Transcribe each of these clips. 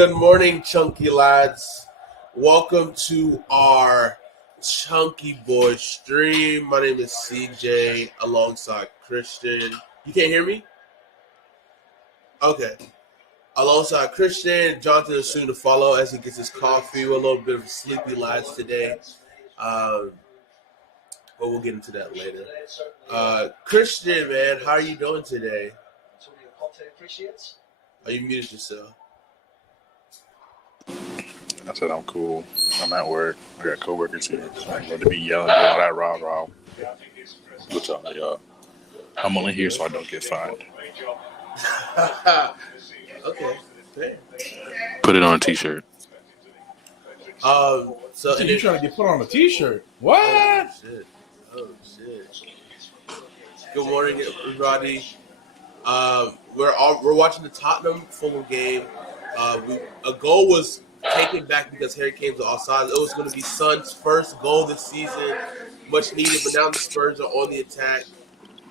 Good morning, Chunky lads. Welcome to our Chunky Boy stream. My name is CJ alongside Christian. You can't hear me? Okay. Alongside Christian, Jonathan is soon to follow as he gets his coffee. We're a little bit of sleepy lads today. But we'll get into that later. Christian, man, how are you doing today? Oh, you muted yourself. I said I'm cool. I'm at work. I got coworkers here. So I'm going to be yelling doing all that rah-rah. What's up, y'all? I'm only here so I don't get fined. Okay, fair. Put it on a t-shirt. So you're trying to get put on a t-shirt. What? Oh shit. Good morning, everybody. We're watching the Tottenham Fulham game. A goal was taken back because Harry Kane's offside. It was going to be Son's first goal this season, much needed. But now the Spurs are on the attack.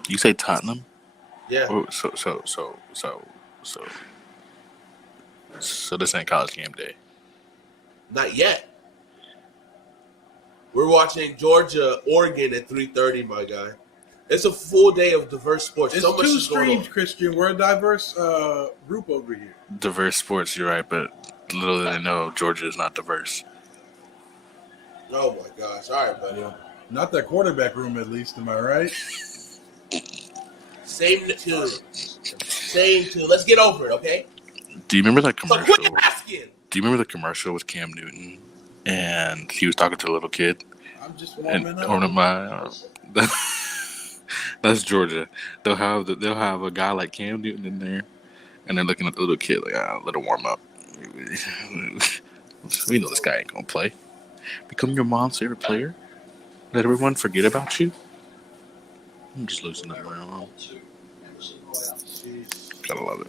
You say Tottenham? Yeah. Oh, so this ain't college game day. Not yet. We're watching Georgia, Oregon at 3:30, my guy. It's a full day of diverse sports. It's so much two streams, Christian. We're a diverse group over here. Diverse sports, you're right, but little do they know, Georgia is not diverse. Oh my gosh! All right, buddy. Not that quarterback room, at least. Am I right? Same tune. Let's get over it, okay? Do you remember that commercial? So quit asking. Do you remember the commercial with Cam Newton, and he was talking to a little kid? I'm just warming up. That's Georgia. They'll have a guy like Cam Newton in there, and they're looking at the little kid like, let him warm up. We know this guy ain't gonna play. Become your mom's favorite player. Let everyone forget about you. I'm just losing that around. Gotta love it.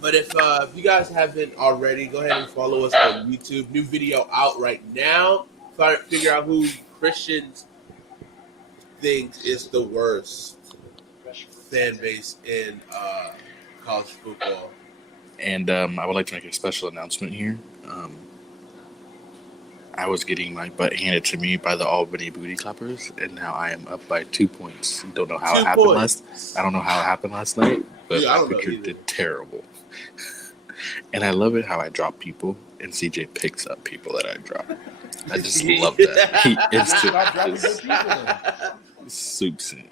But if you guys haven't already, go ahead and follow us on YouTube. New video out right now. Try to figure out who Christians think is the worst fan base in college football. And I would like to make a special announcement here. I was getting my butt handed to me by the Albany Booty Clappers, and now I am up by 2 points. Don't know how it happened last. I don't know how it happened last night, but my picture did terrible. And I love it how I drop people, and CJ picks up people that I drop. I just love that. He instantly soups in.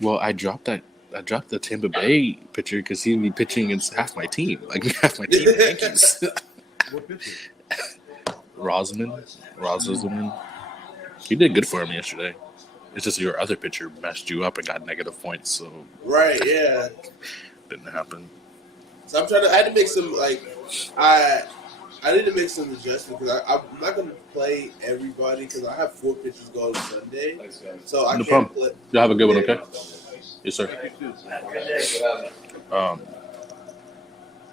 Well, I dropped the Tampa Bay pitcher because he'd be pitching against half my team. Like half my team. Yankees. What pitcher? Rosman. He did good for him yesterday. It's just your other pitcher messed you up and got negative points. So right, yeah, didn't happen. So I had to make some I need to make some adjustments because I'm not going to play everybody because I have 4 pitchers going Sunday, so I can't play. Y'all have a good one, okay? Yes, sir.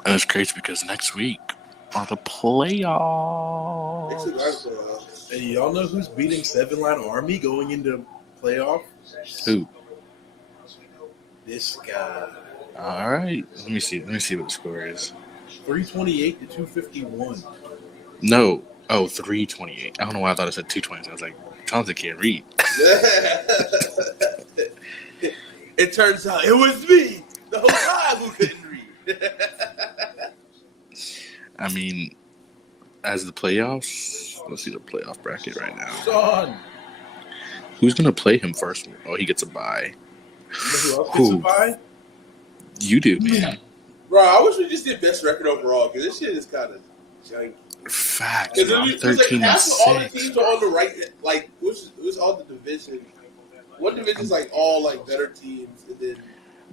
And it's crazy because next week are the playoffs. And y'all know who's beating 7-Line Army going into playoff? Who? This guy. All right. Let me see what the score is. 328 to 251. No. Oh, 328. I don't know why I thought it said 220. I was like, Jonathan can't read. It turns out it was me the whole time who couldn't read. I mean, as the playoffs, let's see the playoff bracket right now. Son. Who's going to play him first? Oh, he gets a bye. You know who else gets a bye? You do, man. Bro, I wish we just did best record overall because this shit is kind of janky. Facts. Because 13 like and 6. All the teams are on the right, like it was all the division. One division's like all like better teams, and then.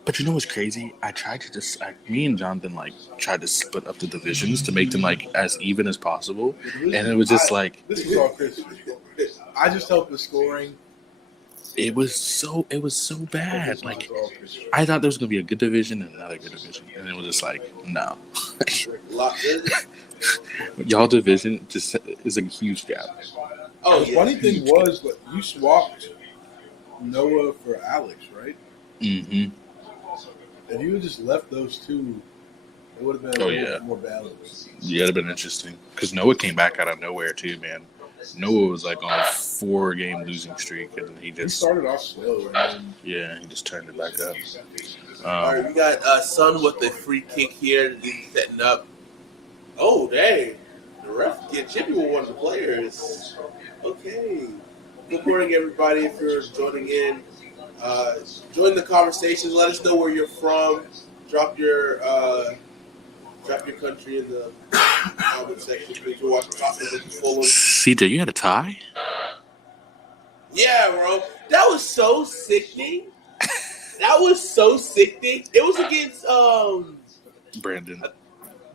But you know what's crazy? I tried to just me and Jonathan tried to split up the divisions to make them as even as possible, and it was just this was all Christian. I just helped with scoring. It was so bad. I thought there was gonna be a good division and another good division, and it was just no. Y'all division just is a huge gap. Oh, the funny thing was, you swapped Noah for Alex, right? Mm-hmm. If you had just left those two, It would have been more balanced. Yeah, it'd have been interesting. Because Noah came back out of nowhere, too, man. Noah was like on a 4-game losing streak, and he started off slow. And then, he just turned it back up. All right, we got Son with the free kick here. He's setting up. Oh, dang. The ref get chippy with one of the players. Okay. Good morning, everybody. If you're joining in, join the conversation. Let us know where you're from. Drop your country in the comment section. Please. We're watching Tottenham with Fulham. CJ, you had a tie? Yeah, bro. That was so sickening. It was against Brandon.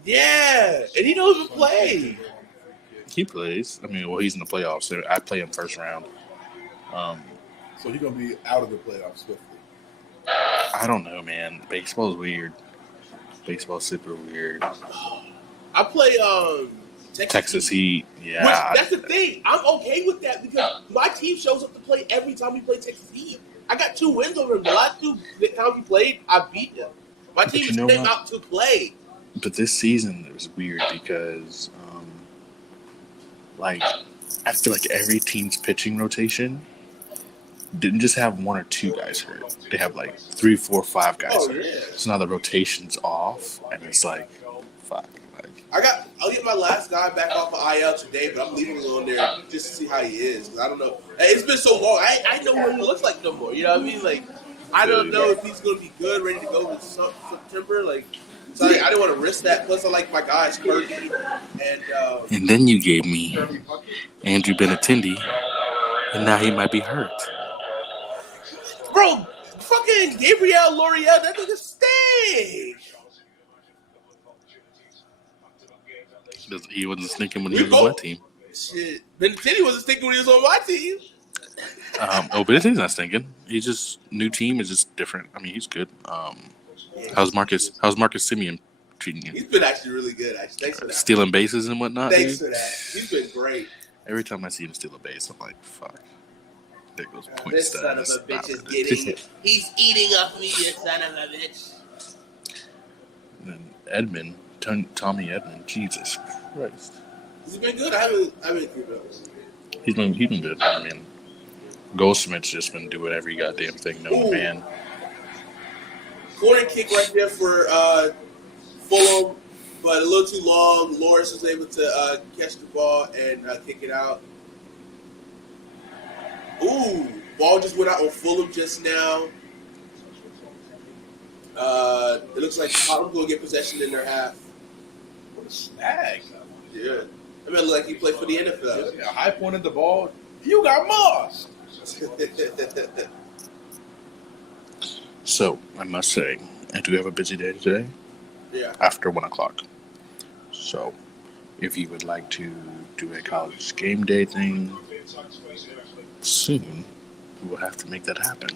Yeah, and he don't even play. He plays. I mean, well, he's in the playoffs. So I play him first round. So he's gonna be out of the playoffs swiftly. I don't know, man. Baseball's weird. Baseball's super weird. I play Texas Heat. Yeah, which, that's the thing. I'm okay with that because my team shows up to play every time we play Texas Heat. I got 2 wins over him. The last 2 times we played, I beat him. My team came out to play. But this season it was weird because, I feel like every team's pitching rotation didn't just have 1 or 2 guys hurt. They have 3, 4, 5 guys hurt. Yeah. So now the rotation's off, and it's fuck. I'll get my last guy back off of IL today, but I'm leaving him on there just to see how he is. Cause I don't know. It's been so long. I know what he looks like no more. You know what I mean? I don't know if he's going to be good, ready to go in September. So I didn't want to risk that. Plus, I like my guys, Kirby. And then you gave me Andrew Benintendi, and now he might be hurt. Bro, fucking Gabriel L'Oreal, that nigga stink. He wasn't stinking when he was on my team. Shit. Benintendi wasn't stinking when he was on my team. Benintendi's not stinking. He's just, new team is just different. I mean, he's good. How's Marcus Simeon treating you? He's been actually really good, actually. Thanks for that. Stealing bases and whatnot. Thanks for that. He's been great. Every time I see him steal a base, I'm like, fuck. There goes point This status. son of a bitch is getting. He's eating off me, you son of a bitch. And Edmund, Tommy Edmund, Jesus Christ. He's been good. I haven't kept up. He's been good. I mean, Goldsmith's just been doing every goddamn thing known to man. Corner kick right there for Fulham, but a little too long. Loris was able to catch the ball and kick it out. Ooh, ball just went out on Fulham just now. It looks like Tottenham going to get possession in their half. What a snag. Yeah. I mean, like he played for the NFL. Yeah, high pointed the ball. You got Moss. So, I must say, I do have a busy day today. Yeah. After 1 o'clock. So, if you would like to do a college game day thing soon, we will have to make that happen.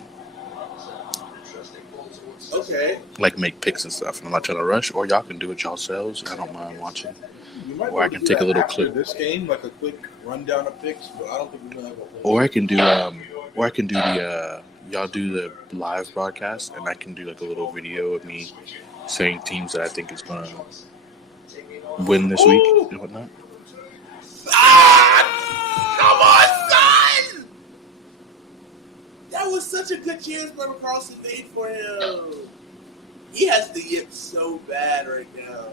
Okay. Make picks and stuff. And I'm not trying to rush, or y'all can do it yourselves. I don't mind watching. Or I can take a little clip. This game, a quick rundown of picks, but I don't think we're gonna have a whole. Or I can do the y'all do the live broadcast, and I can do a little video of me saying teams that I think is gonna win this week and whatnot. Come on, son! That was such a good chance Brother Carlson made for him. He has the yip so bad right now.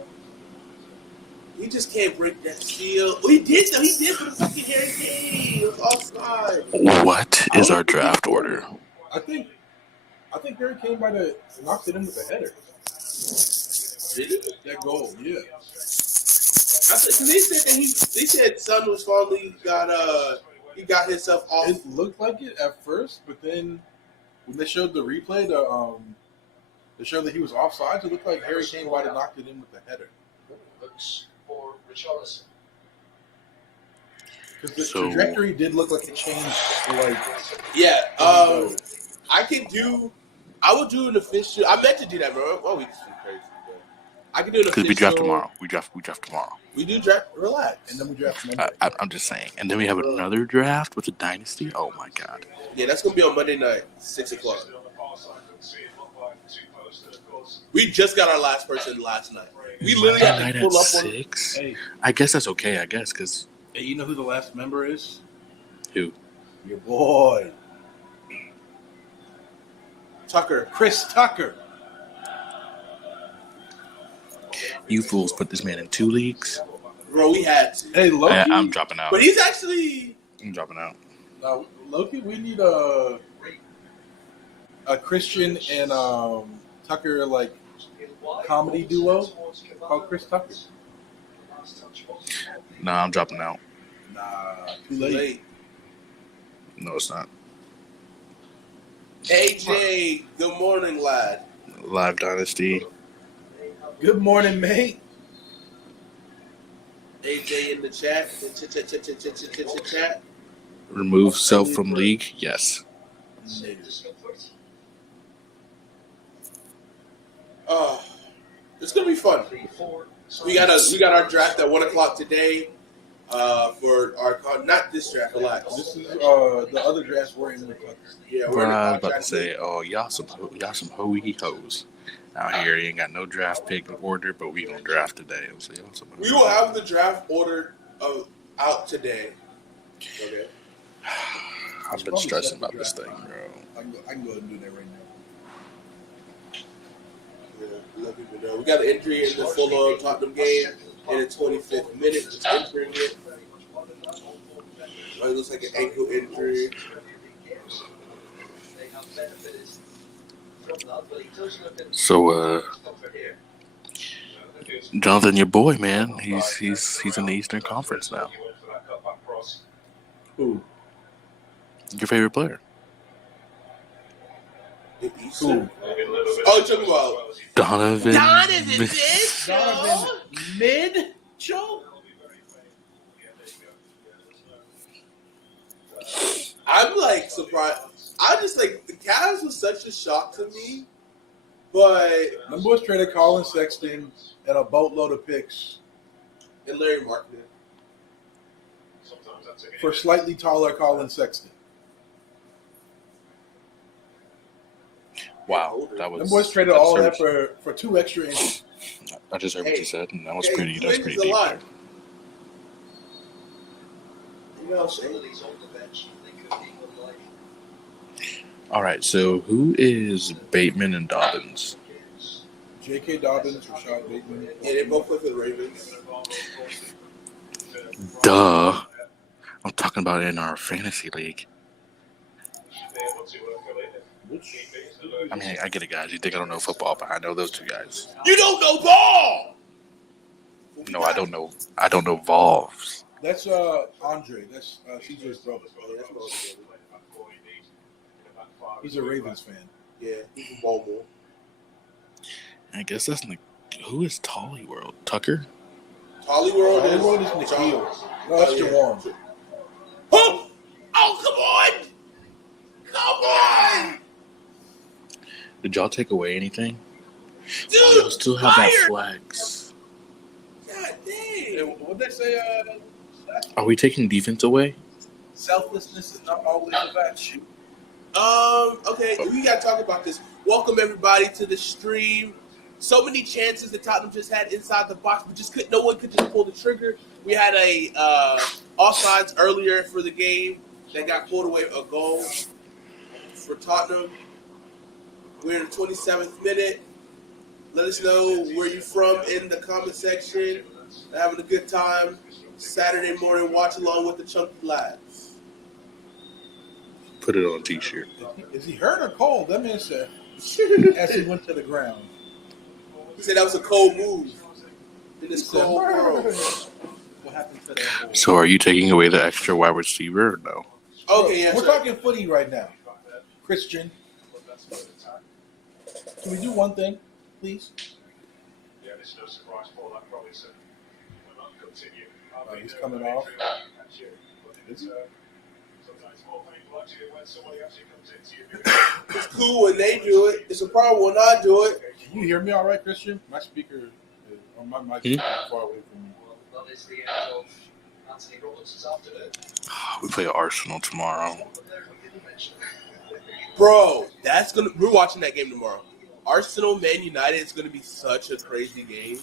He just can't break that seal. Oh, he did though. He did for the fucking Harry Kane. It was offside. What is our draft order? I think Harry Kane might have knocked it in with a header. Did he? That goal, yeah. They said Son was finally he got himself off. It looked like it at first, but then when they showed the replay, they showed that he was offside. It looked like Harry Kane might have knocked it in with the header. Because the trajectory did look like it changed. Yeah, I would do an official. I meant to do that, bro. Oh, we just do crazy. Bro. I can do an official. Because we draft tomorrow. We draft tomorrow. We do draft. Relax. And then we draft Monday. I'm just saying. And then we have another draft with the dynasty. Oh my god. Yeah, that's gonna be on Monday night, 6:00. We just got our last person last night. We literally had to pull up 6? Hey. I guess that's okay, because... Hey, you know who the last member is? Who? Your boy. Tucker. Chris Tucker. You fools put this man in 2 leagues? Bro, we had to. Hey, Loki. I'm dropping out. But he's actually... I'm dropping out. Loki, we need a Christian and Tucker, like, comedy duo called Chris Tucker. Nah, I'm dropping out. Nah, too late. No, it's not. AJ, good morning, lad. Live Dynasty. Good morning, mate. AJ in the chat. Chat. Remove self from league? Yes. It's gonna be fun. We got our draft at 1:00 today. For our not this draft, relax. This is the other draft we're in. Yeah, we're I was about to say, y'all some hoey hoes out here. You ain't got no draft pick order, but we gonna draft today. We will have the draft order out today. Okay. I've been stressing about this thing, bro. I can go ahead and do that right now. Yeah, let people know. We got an injury in the Fulham Tottenham game in the 25th minute. Just entering it. It looks like an ankle injury. So, Jonathan, your boy, man, he's in the Eastern Conference now. Who? Your favorite player? The Eastern? Oh, you're talking about Donovan Mitchell? I'm like surprised. I just like the Cavs was such a shock to me, but them boys traded Colin Sexton and a boatload of picks and Larry Markkinen for slightly taller Colin Sexton. Wow, that was. Them boys traded all of that for 2 extra inches. I just heard what you said, and that was pretty deep there. You know, all right, so who is Bateman and Dobbins? J.K. Dobbins, Rashad Bateman. Yeah, they both play for the Ravens. Duh. I'm talking about in our fantasy league. I mean, I get it, guys. You think I don't know football, but I know those 2 guys. You don't know ball! No, I don't know. I don't know Vols. That's Andre. That's CJ's brother. He's a Ravens fan. Yeah, he's from Baltimore. I guess that's who is Tolly World? Tucker? Tolly World is Nikhil. No, that's Jawan. Oh, come on! Come on! Did y'all take away anything? Dude, y'all still have that flex. God dang. What'd they say? Are we taking defense away? Selflessness is not always a virtue. Okay, we gotta talk about this. Welcome everybody to the stream. So many chances that Tottenham just had inside the box, but no one could just pull the trigger. We had a offsides earlier for the game that got pulled away, a goal for Tottenham. We're in the 27th minute. Let us know where you're from in the comment section. Having a good time. Saturday morning watch along with the Chunky lads. Put it on a t-shirt. Is he hurt or cold? That man said as he went to the ground. He said that was a cold move in this cold world. What happened to that? So are you taking away the extra wide receiver or no? Okay, yeah. We're talking footy right now. Christian. Can we do one thing, please? Yeah, there's no surprise for that, probably, so we'll not continue. He's coming off. It's cool when they do it. It's a problem when I do it. Can you hear me all right, Christian? My speaker, or my mic is far away from me. We play Arsenal tomorrow. Bro, we're watching that game tomorrow. Arsenal, Man United is going to be such a crazy game.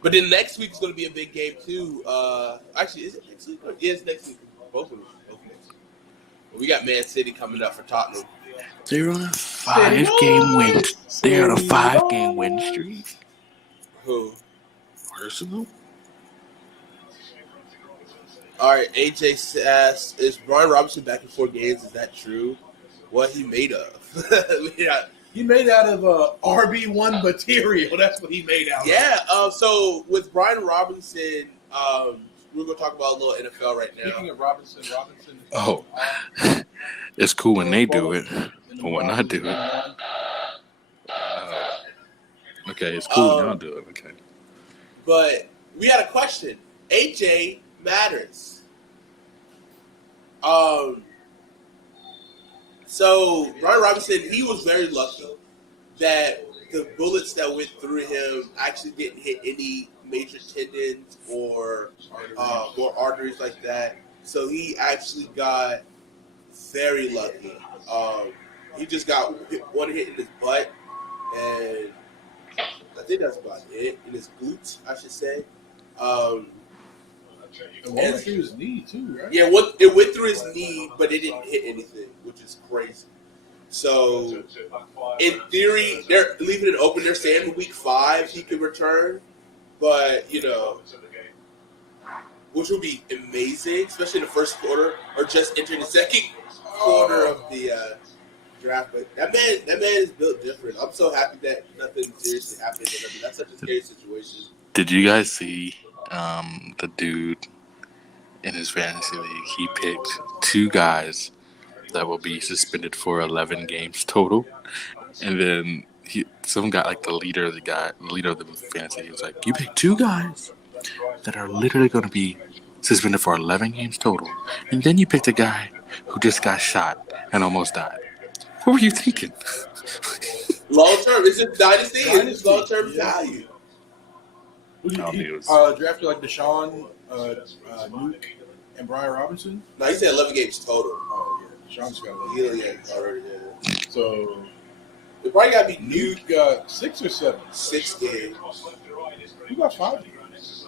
But then next week is going to be a big game too. Actually, is it next week? Yeah, it's next week. Both next week. We got Man City coming up for Tottenham. They're on a 5-game win. They're on a 5-game win streak. Who? Arsenal. All right, AJ says, "Is Brian Robinson back in 4 games? Is that true? What he made of?" Yeah. He made out of RB1 material. That's what he made out of. Yeah. So with Brian Robinson, we're going to talk about a little NFL right now. Speaking of Robinson. Oh, it's cool when they do it, but when I do it, okay, it's cool when I do it. Okay. But we had a question. AJ matters. So Brian Robinson, he was very lucky that the bullets that went through him actually didn't hit any major tendons or arteries like that. So he actually got very lucky. He just got one hit in his butt, and I think that's about it. In his boots, I should say. It went through his knee too, right? Yeah, it went through his knee, but it didn't hit anything, which is crazy. So, in theory, they're leaving it open. They're saying week 5 he could return, but which would be amazing, especially in the first quarter or just entering the second quarter of the draft. But that man is built different. I'm so happy that nothing seriously happened to him. That's such a scary situation. Did you guys see the dude in his fantasy league? He picked 2 guys that will be suspended for 11 games total, and then some guy, like the leader of the fantasy, he was like, "You picked 2 guys that are literally going to be suspended for 11 games total, and then you picked a guy who just got shot and almost died. What were you thinking?" Long term, it's just dynasty. It's long term value. Who did he drafted like Deshaun, Nuke, and Brian Robinson? No, he said 11 games total. Oh yeah, Deshaun's got 11 games already. Yeah. So it probably got to be Nuke got 6 or 7. 6 games. You got 5 games.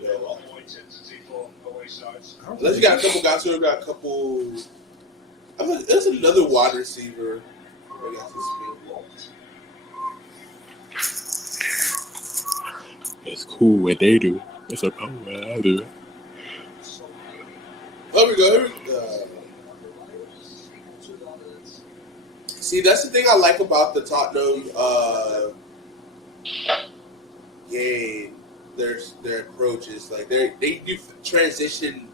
Yeah, unless you got a couple guys who got a couple. There's another wide receiver. It's cool what they do. It's a problem what I do. Here we go. See, that's the thing I like about the Tottenham game. Their approach is like they do transition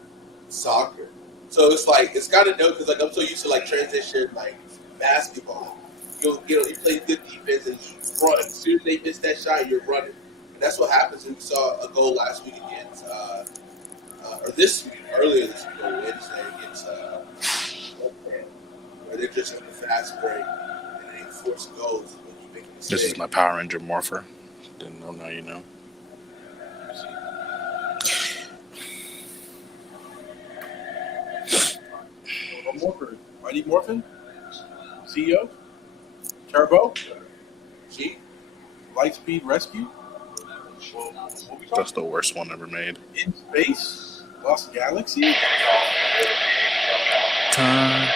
soccer. So it's like it's gotta know because like I'm so used to like transition like basketball. You play good defense and you run. As soon as they miss that shot, you're running. And that's what happens. And we saw a goal last week against earlier this week on Wednesday against where they're just on a fast break and they force goals. This is my Power Ranger Morpher. Didn't know, now you know. Morpher. Mighty Morphin? CEO? Turbo? G? Lightspeed Rescue? That's the worst one ever made. In Space? Lost Galaxy? Time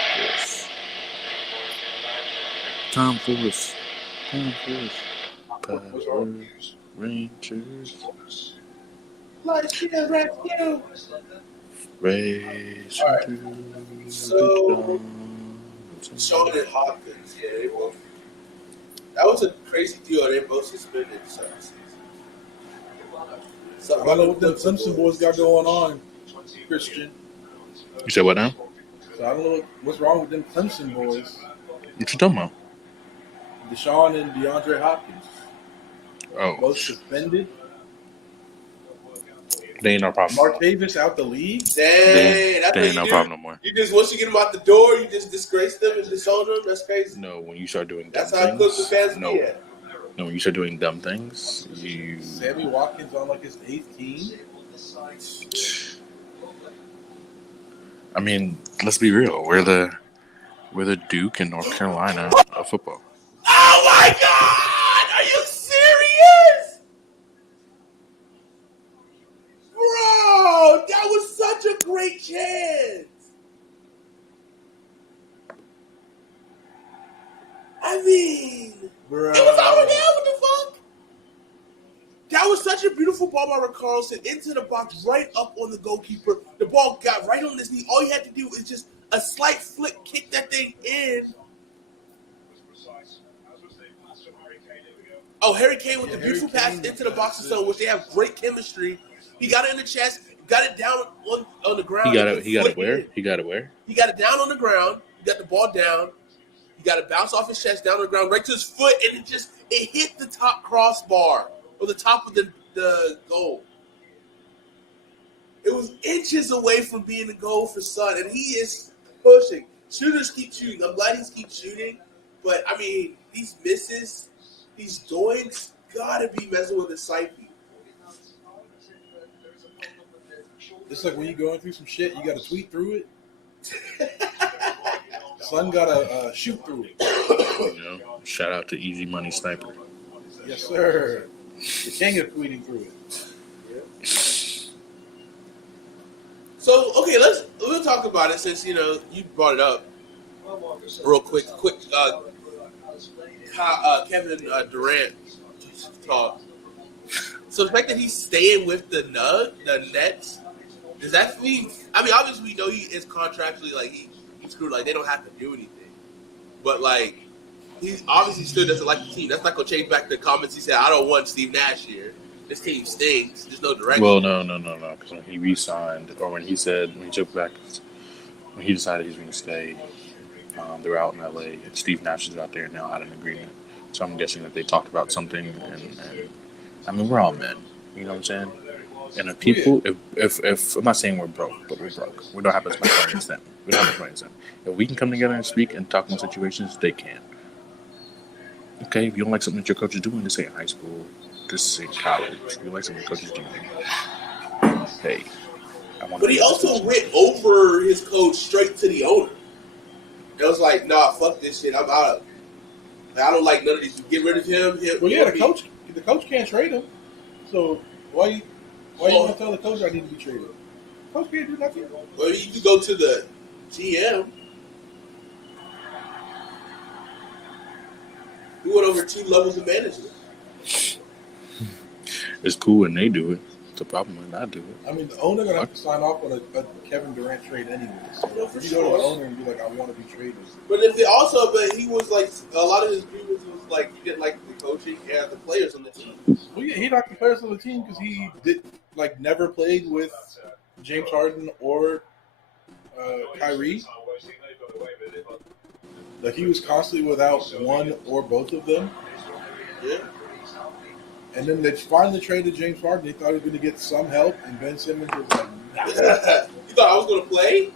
Force. Power Rangers. Lightspeed Rescue. Race. Right. So, Sean and Hopkins, yeah, they both. That was a crazy deal. They both suspended some season. So I don't know what the Simpson boys got going on, Christian. You said what now? So I don't know what's wrong with them Clemson boys. What you talking about? Deshaun and DeAndre Hopkins. Oh. Both suspended. They ain't no problem. Martavis out the league. Dang, they ain't no problem no more. You just once you get them out the door, you just disgrace them and disown them. That's crazy. No, when you start doing dumb that's things. how Clemson fans no. be at. No, when you start doing dumb things, you. Sammy Watkins on like his 8th team. I mean, let's be real. We're the Duke and North Carolina of football. Oh my God! Are you serious? Bro, that was such a great chance. I mean, Bro. it was already out. What the fuck? That was such a beautiful ball by Carlson into the box, right up on the goalkeeper. The ball got right on his knee. All you had to do is just a slight flick, kick that thing in. Oh, Harry Kane with the beautiful pass into the box and so, which they have great chemistry. He got it in the chest, got it down on the ground. He got it where? He got it where? He got it down on the ground. He got the ball down. He got it bounce off his chest down on the ground, right to his foot, and it hit the top crossbar or the top of the goal. It was inches away from being a goal for Son, and he is pushing. Shooters keep shooting. I'm glad he keeps shooting, but I mean, these misses, these doinks, gotta be messing with his psyche. It's like when you're going through some shit, you gotta tweet through it. Son gotta shoot through it. You know, shout out to Easy Money Sniper. Yes, sir. The king of tweeting through it. So, okay, we'll talk about it since, you know, you brought it up real quick. Kevin Durant talk. So the fact that he's staying with the Nets, does that mean? I mean, obviously we know he is contractually like he's screwed. Like they don't have to do anything, but like he obviously still doesn't like the team. That's not gonna change back the comments he said. I don't want Steve Nash here. This team stinks. There's no direction. Well, no. Because when he re-signed, or when he took back, when he decided he's going to stay, they were out in LA, and Steve Nash is out there now had an agreement. So I'm guessing that they talked about something, and I mean, we're all men. You know what I'm saying? And if people, if I'm not saying we're broke, but we're broke. We don't have as much money as them. We don't have as much money as them. If we can come together and speak and talk about situations, they can. Okay, if you don't like something that your coach is doing, this ain't high school. This is college. If you like something your coach is doing, hey. But he also went over his coach straight to the owner. It was like, nah, fuck this shit. I'm out of it. I don't like none of these. Get rid of him. Well, yeah, the coach can't trade him. So why you gonna tell the coach I need to be traded? Coach can't do nothing. Well, you can go to the GM. We went over 2 levels of management. It's cool when they do it. It's a problem when I do it. I mean, the owner gonna have to sign off on a Kevin Durant trade anyway. So if you go to the owner and be like, I want to be traded. But he was like, a lot of his grievances was like he didn't like the coaching and the players on the team. Well, yeah, he liked the players on the team because he never played with James Harden or Kyrie. Like he was constantly without one or both of them. Yeah. And then they finally traded James Harden. They thought he was going to get some help, and Ben Simmons was like, nah. You thought I was going to play?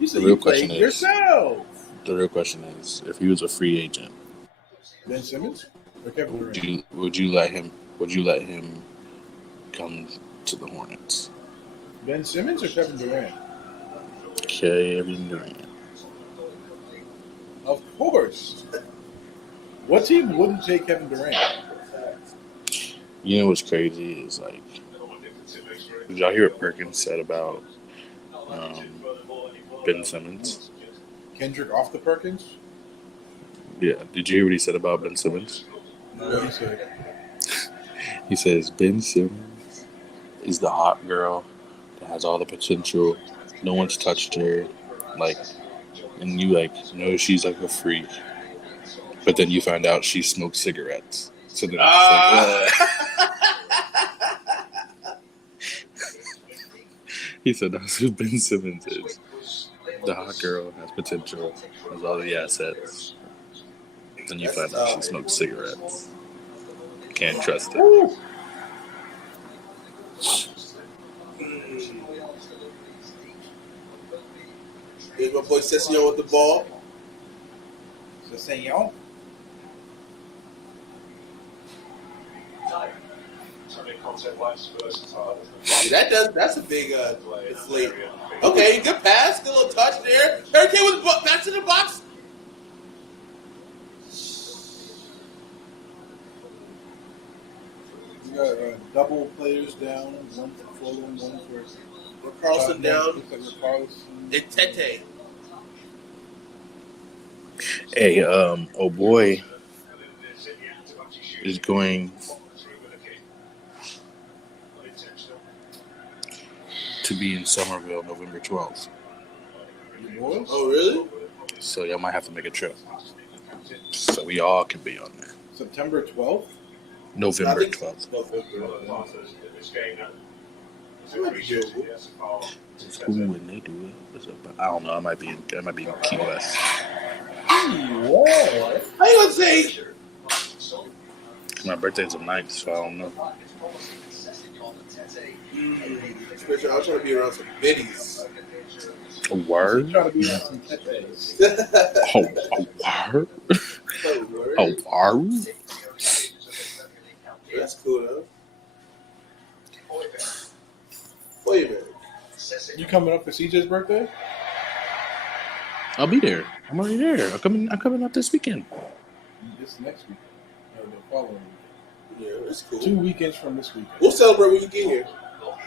You said you played yourself. The real question is, if he was a free agent, Ben Simmons or Kevin Durant? Would you let him come to the Hornets? Ben Simmons or Kevin Durant? Kevin Durant. Of course. What team wouldn't take Kevin Durant? You know what's crazy is like, did y'all hear what Perkins said about Ben Simmons? Kendrick off the Perkins? Yeah. Did you hear what he said about Ben Simmons? No, what did he say? He says Ben Simmons is the hot girl that has all the potential. No one's touched her, like, and you know she's like a freak, but then you find out she smokes cigarettes. So then it's like, he said that's who Ben Simmons is. The hot girl has potential, has all the assets. Then you find out she smokes cigarettes. Can't trust it. Here's my boy Cesio with the ball. Cesio? That's a big deflate. Okay, good pass, good little touch there. Harry Kane with the back to the box. got double players down. One for Fulham, one for Carlson down. Looks like Carlson. And Tete. Hey, oh boy is going to be in Somerville November 12th. Oh, really? So y'all might have to make a trip. So we all can be on there. September 12th? November 12th. It's cool when they do it. I don't know. I might be in Key West. How you gonna say? My birthday's the 9th, so I don't know. Especially, I'm trying to be around some biddies. A word? Trying to be around some tetes. A word? A word? That's cool, though. Wait a minute. You coming up for CJ's birthday? I'll be there. I'm already there. I'm coming up this weekend. This next week. No, the following week. Yeah, that's cool. 2 weekends from this weekend. We'll celebrate when you get here.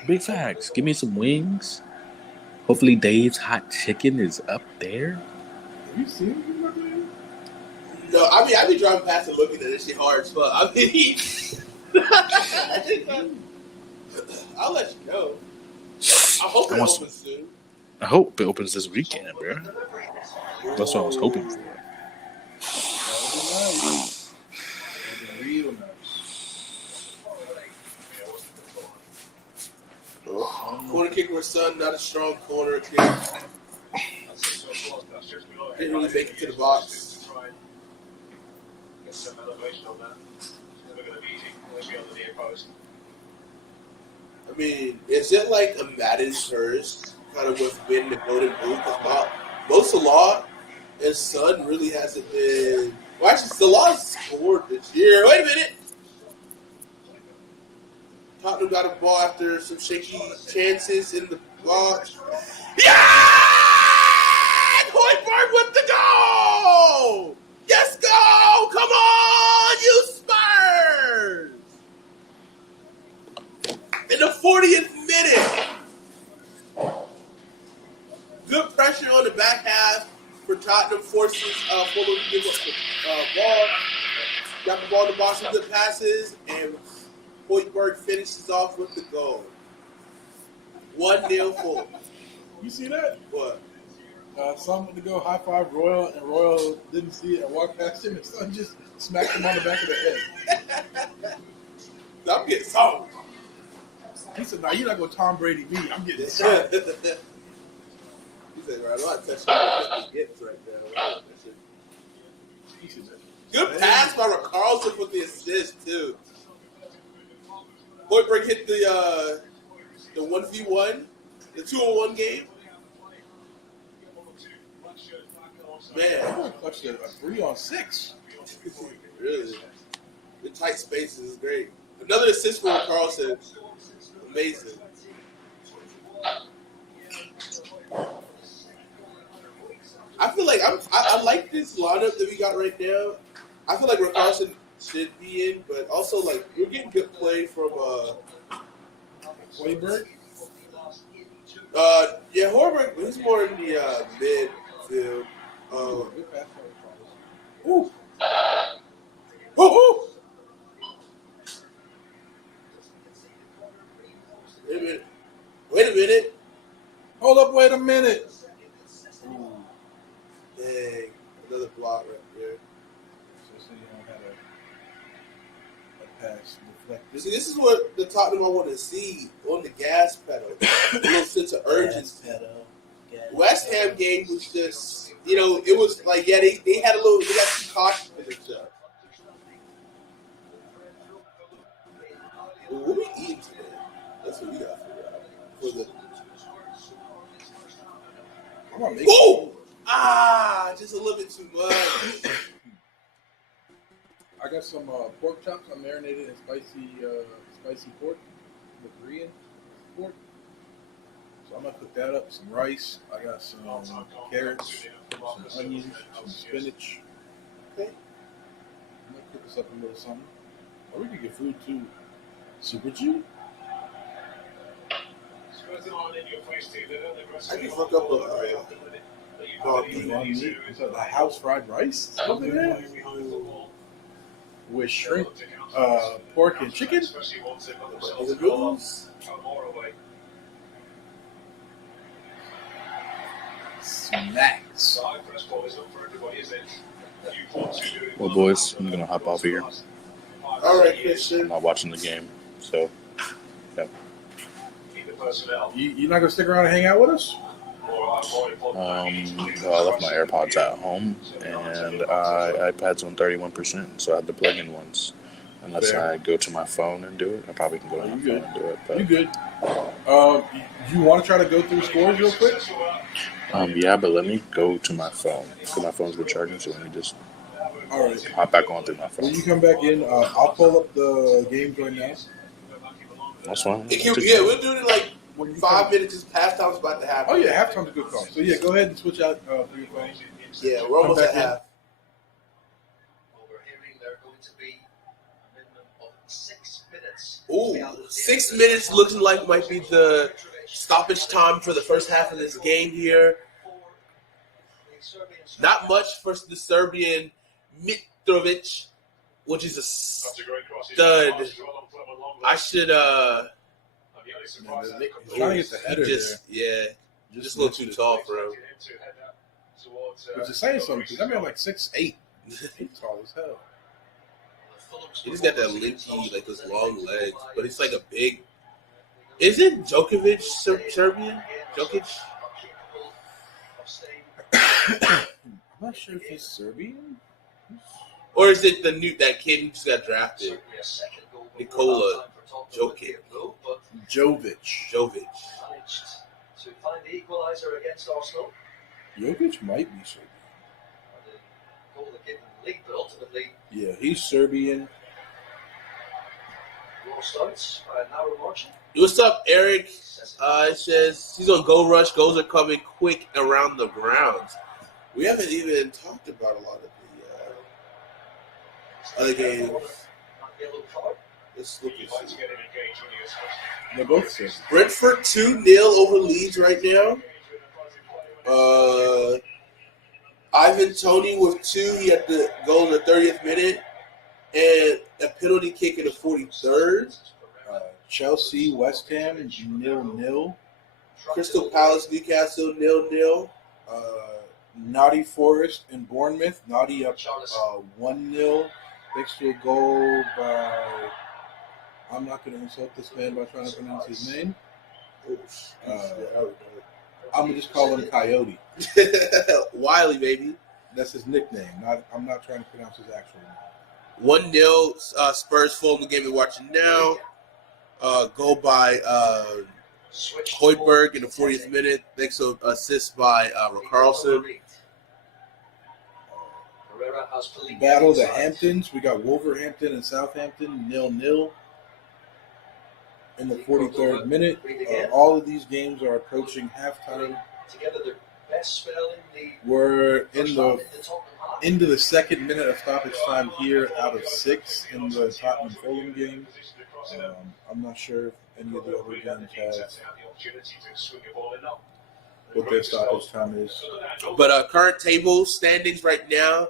Big facts. Give me some wings. Hopefully Dave's hot chicken is up there. Have you seen him? No, I mean, I be driving past and looking at this shit hard as fuck. I mean, I'll let you know. I hope it opens soon. I hope it opens this weekend, bro. That's what I was hoping for. Real nice. Corner kick with son, not a strong corner kick. Didn't really make it to the box. I mean, is it like a Madden curse, kind of with winning the Golden Boot? Because most Salah and Son really hasn't been. Well, actually, Salah scored this year. Wait a minute. Tottenham got a ball after some shaky chances in the box. Yeah! Hoiberg with the goal! Yes, go! Come on, you Spurs! In the 40th minute. Good pressure on the back half for Tottenham, forces Fulham to give up the ball. Got the ball in the box with good passes, and Hoiberg finishes off with the goal. 1-0 Fulham. You see that? What? Son went to go high five Royal, and Royal didn't see it and walked past him, and Son just smacked him on the back of the head. I'm getting something. He said, "Nah, you're not going to Tom Brady me. I'm getting something." He said, "Right, I'm not touching what he gets right now." Good pass by Carlson with the assist too. Hoiberg hit the 1v1, the 2-on-1 game. Man, clutched a 3-on-6. Really, the tight spaces is great. Another assist for Carlson. Amazing. I feel like I like this lineup that we got right now. I feel like Carlson should be in, but also like we're getting good play from Hoiberg. Yeah, Hoiberg. He's more in the midfield. Good pass. Ooh. Ooh. Wait a minute. Hold up, wait a minute. Ooh. Dang. Another block right there. So you don't have a pass deflected. See, this is what the Tottenham I want to see on the gas pedal. A little sense of urgency. West Ham game was just, it was like, yeah, they had they got some caution in themselves. Well, what we eating today? That's what we got to figure out. Oh! Just a little bit too much. I got some pork chops. I marinated in spicy pork with Korean pork. So I'm gonna cook that up. Some rice. I got some carrots, some onions, some spinach. Okay. I'm gonna cook this up a little something. Or we could get food too. Super G? I can hook up the house fried rice over there with shrimp, pork, and chicken. Smacks. Well, boys, I'm gonna hop off here. All right, Christian. I'm not watching the game, so yeah. You're not gonna stick around and hang out with us? Well, I left my AirPods at home, and iPad's on 31%, so I have to plug in once. Unless I go to my phone and do it, I probably can go to my phone and do it. But you good? You want to try to go through scores real quick? Yeah, but let me go to my phone. So my phone's been charging, so let me just hop back on through my phone. When you come back in, I'll pull up the games right now. That's fine. We'll do it like 5 minutes. Halftime's about to happen. Oh yeah, halftime's a good call. So yeah, go ahead and switch out for your phone. Yeah, we're almost at half. Ooh, 6 minutes looks like might be the stoppage time for the first half of this game here. Not much for the Serbian Mitrovic, which is a stud. I should trying to get the header just a little too tall for him. Which is saying something. That man like 6'8". He's tall as hell. He just got that linky, like those long legs, but he's like a big. Isn't Djokovic Serbian? Jokic? I'm not sure if he's Serbian. Or is it that kid who just got drafted? Nikola Jokic. Jovic. To find the equaliser against Arsenal. Jokic might be Serbian. Goal that gave them the lead, but ultimately. Yeah, he's Serbian. What's up, Eric? It says he's on Go Rush. Goals are coming quick around the grounds. We haven't even talked about a lot of the other games. Let's look and see. They're both Serbian. Brentford 2-0 over Leeds right now. Ivan Toney with 2. He had the goal in the 30th minute. And a penalty kick in the 43rd. Chelsea, West Ham, 0-0. Crystal Palace, Newcastle, 0-0. Notty Forest and Bournemouth. Notty up 1-0. Thanks to a goal by... I'm not going to insult this man by trying to pronounce his name. I'm going to just call him Coyote. Wiley, baby. That's his nickname. I'm not trying to pronounce his actual name. 1-0 Spurs Fulham, the game we're watching now. Goal by Højbjerg in the 40th minute. Thanks to assist by Carlson. Battle of the Hamptons. We got Wolverhampton and Southampton 0-0 in the 43rd minute. All of these games are approaching halftime. We're into the second minute of stoppage time here out of 6 in the Tottenham Fulham game. I'm not sure if any of the other games have what their stoppage time is. But current table standings right now,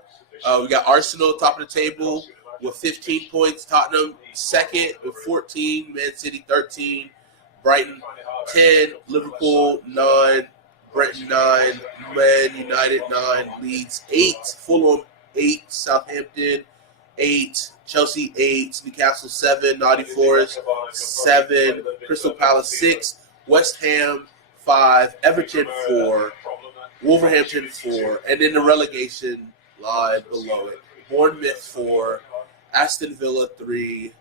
we got Arsenal top of the table with 15 points. Tottenham second with 14. Man City 13. Brighton 10. Liverpool 9. Brighton 9. Man United 9. Leeds 8. Fulham 8. Southampton 8. Chelsea 8. Newcastle 7. Nottingham Forest 7. Crystal Palace 6. West Ham 5. Everton 4. Wolverhampton 4. And then the relegation line below it. Bournemouth 4. Aston Villa 3.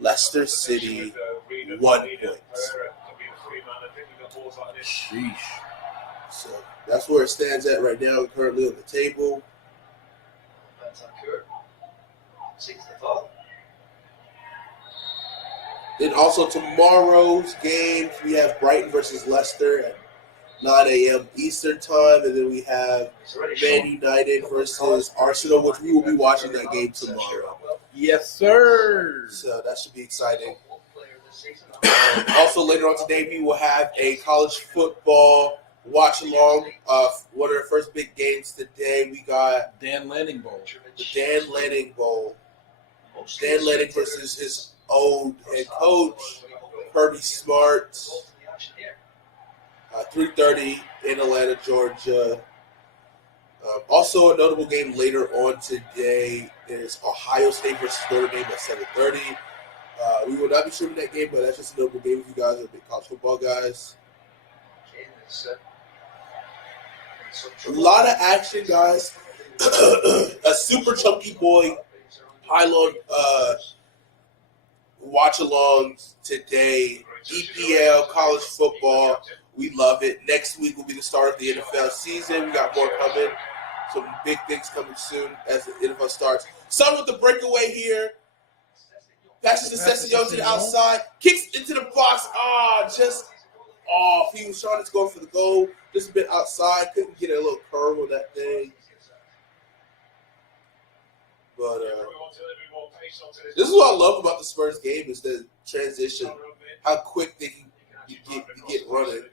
Leicester City 1 point. Sheesh. So that's where it stands at right now, currently on the table. Then also tomorrow's games, we have Brighton versus Leicester at 9 a.m. Eastern time, and then we have Man United versus Arsenal, which we will be watching that game tomorrow. Yes, sir. So that should be exciting. Also, later on today, we will have a college football watch along. One of the first big games today, we got Dan Lanning Bowl. The Dan Lanning Bowl. Dan Lanning versus his old head coach, Kirby Smart. 3:30 in Atlanta, Georgia. Also, a notable game later on today is Ohio State versus Notre Dame at 7:30. We will not be streaming that game, but that's just a notable game if you guys are big college football guys. A lot of action, guys. A super chunky boy pylon watch along today. EPL, college football. We love it. Next week will be the start of the NFL season. We got more coming. Some big things coming soon as the NFL starts. Sun with the breakaway here. Passes to Sessignon to the outside. Kicks into the box. Just off. He was trying to go for the goal. Just a bit outside. Couldn't get a little curve on that thing. But this is what I love about the Spurs game is the transition. How quick they can get running.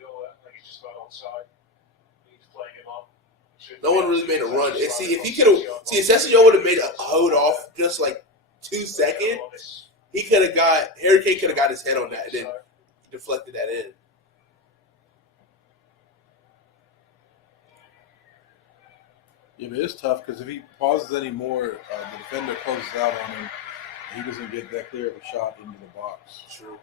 No one really made a run. And see, if he could have, if Sessignon would have made a hold off just like 2 seconds, Harry Kane could have got his head on that and then deflected that in. Yeah, but it's tough because if he pauses anymore, the defender closes out on him. And he doesn't get that clear of a shot into the box. True.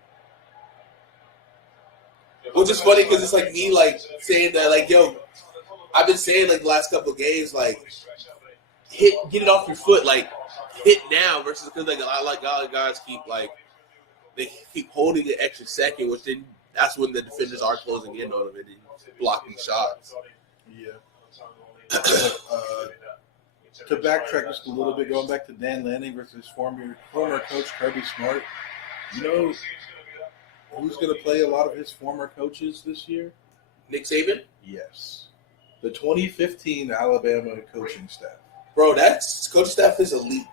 Which is funny because it's like me like saying that like, yo, I've been saying like the last couple of games like get it off your foot, like hit now versus because like I like guys keep like they keep holding an extra second, which then that's when the defenders are closing in on them and blocking shots. Yeah. To backtrack just a little bit, going back to Dan Lanning versus former coach Kirby Smart, you know who's going to play a lot of his former coaches this year? Nick Saban? Yes. The 2015 Alabama coaching staff. Bro, that coaching staff is elite.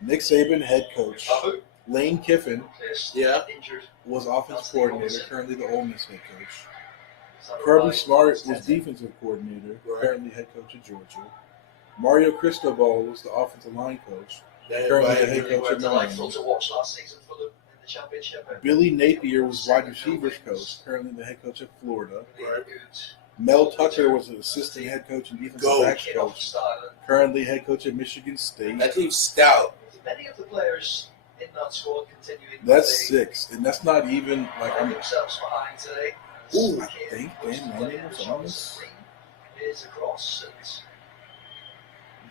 Nick Saban, head coach. Lane Kiffin was offensive coordinator, currently the Ole Miss head coach. Kirby Smart was defensive coordinator, currently head coach of Georgia. Mario Cristobal was the offensive line coach, currently the head coach of Miami. Billy Napier was wide receivers coach, currently the head coach of Florida. Mel Tucker was an assistant head coach and defensive backs coach, currently head coach at Michigan State. That team's stout. Many of the players in that squad continuing. That's 6, and that's not even like I'm. Themselves behind today. Ooh, I think Dan Lanning was on this.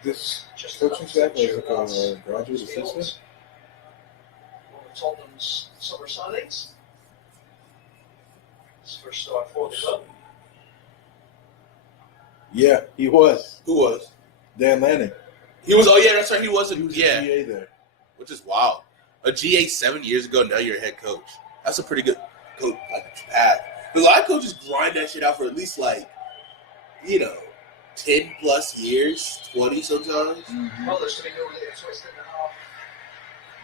This coaching staff was like a graduate assistant. One of Tottenham's summer signings. His first start for the club. Yeah, he was. Who was? Dan Lanning. He was. Oh yeah, that's right. He was. He was a GA there, which is wild. A GA 7 years ago. Now you're a head coach. That's a pretty good coach path. A lot of coaches grind that shit out for at least 10 plus years, 20 sometimes. Mm-hmm.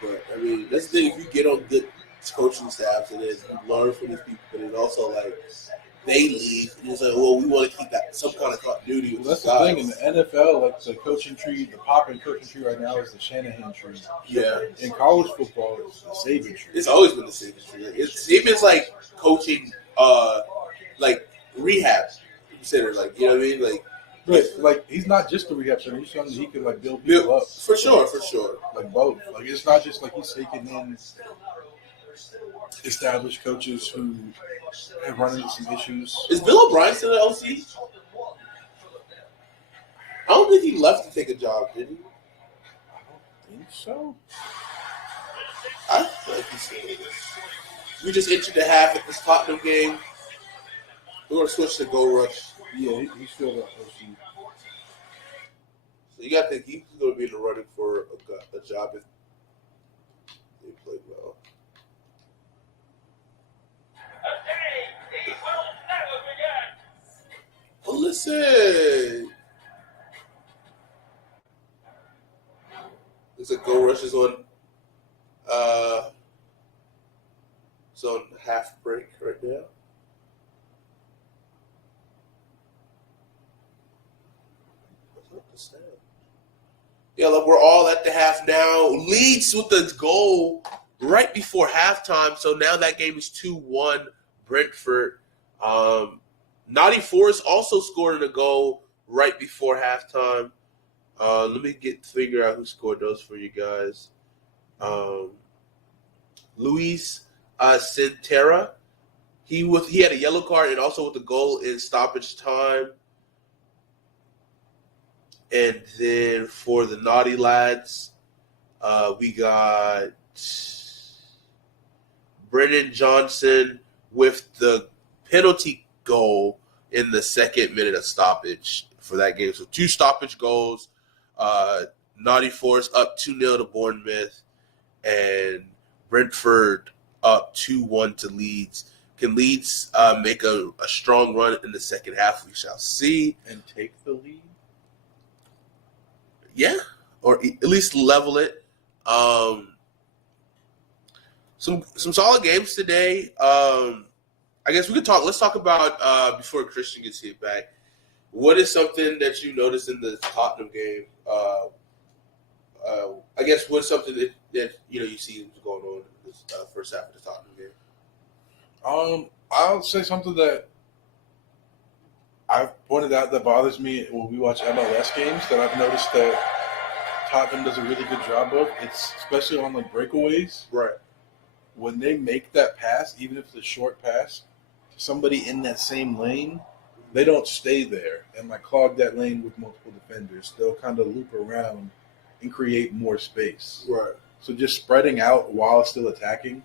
But I mean, that's the thing. If you get on good coaching staffs and then you learn from these people, but it's also like they leave and it's like, well, we want to keep that some kind of continuity. Well, that's the thing in the NFL. Like the coaching tree, the popping coaching tree right now is the Shanahan tree. Yeah. In college football, it's the Saban tree. It's always been the Saban tree. Saban's like coaching, like rehab center. Like, you know what I mean? Like he's not just a rehab center. He's something he can like build people up. For sure. Like both. Like it's not just like he's taking in established coaches who have run into some issues. Is Bill O'Brien still at OC? I don't think he left to take a job, did he? I don't think so. I feel like he's still in this. We just entered the half at this Tottenham game. We're going to switch to Gold Rush. Yeah, he's still got OC. So you got to think he's going to be in the running for a job if they play well. Well, listen. Looks like Gold Rush is on Yeah, look, we're all at the half now. Leeds with the goal right before halftime. So now that game is 2-1 Brentford. Naughty Forest also scored a goal right before halftime. Let me figure out who scored those for you guys. Luis Centera. He had a yellow card and also with the goal in stoppage time. And then for the Naughty Lads, we got Brennan Johnson with the penalty goal in the second minute of stoppage for that game. So 2 stoppage goals. Naughty Forest up 2-0 to Bournemouth, and Brentford up 2-1 to Leeds. Can Leeds make a strong run in the second half? We shall see. And take the lead? Yeah, or at least level it. Some solid games today. I guess we could talk. Let's talk about before Christian gets hit back. What is something that you noticed in the Tottenham game? I guess what's something that you see going on in this first half of the Tottenham game? I'll say something that I've pointed out that bothers me when we watch MLS games that I've noticed that Tottenham does a really good job of. It's especially on the breakaways. Right. When they make that pass, even if it's a short pass, to somebody in that same lane, they don't stay there and clog that lane with multiple defenders. They'll kind of loop around and create more space. Right. So just spreading out while still attacking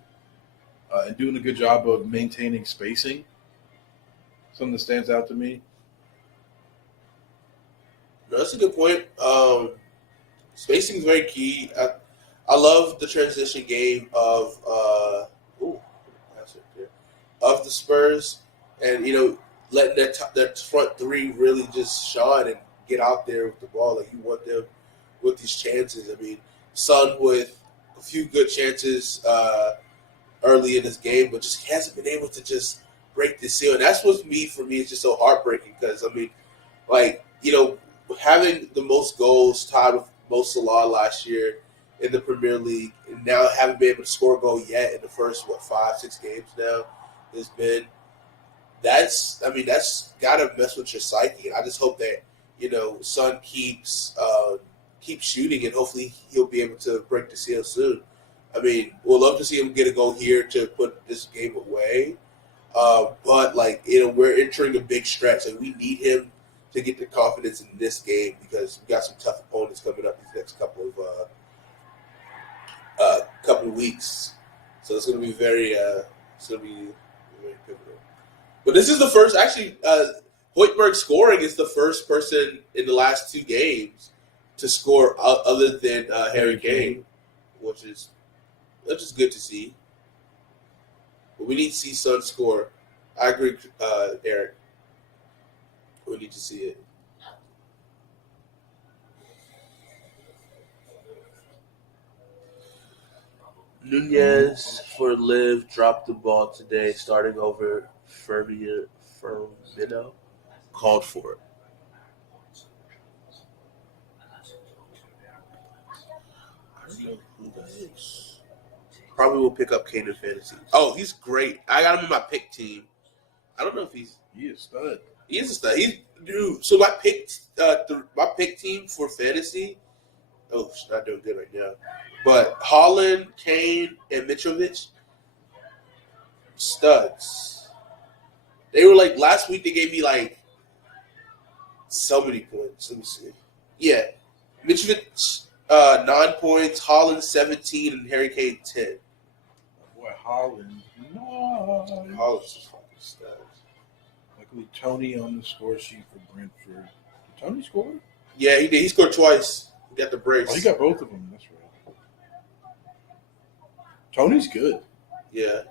and doing a good job of maintaining spacing. Something that stands out to me. No, that's a good point. Spacing is very key. I love the transition game of the Spurs, and letting that front three really just shine and get out there with the ball. Like you want them with these chances. I mean, Son with a few good chances early in this game, but just hasn't been able to just break the seal. And that's what's for me, it's just so heartbreaking because I mean, having the most goals tied with Mo Salah last year in the Premier League, and now haven't been able to score a goal yet in the first 5-6 games now has been. That's got to mess with your psyche. And I just hope that Son keeps shooting, and hopefully he'll be able to break the seal soon. I mean, we'll love to see him get a goal here to put this game away. But we're entering a big stretch, and we need him to get the confidence in this game because we got some tough opponents coming up these next couple of weeks. So it's going to be very pivotal. But this is the first, actually, Højbjerg scoring is the first person in the last 2 games to score other than Harry Kane, which is good to see. But we need to see Son score. I agree, Eric. We need to see it. Nunez for Liv dropped the ball today, starting over Firmino. Called for it. I don't know who that is. Probably will pick up Kane in fantasy. Oh, he's great. I got him in my pick team. I don't know if he's... He is a stud. He is a stud. So my pick team for fantasy... Oh, she's not doing good right now. But Haaland, Kane, and Mitrovic, studs. They were last week they gave me so many points. Let me see. Yeah. Mitrovic, 9 points, Haaland 17, and Harry Kane 10. Boy, Haaland. No. Haaland's just fucking stud. Luckily, Tony on the score sheet for Brentford. Did Tony score? Yeah, he did. He scored twice. He got the brace. Oh, he got both of them. That's right. Tony's good. Yeah.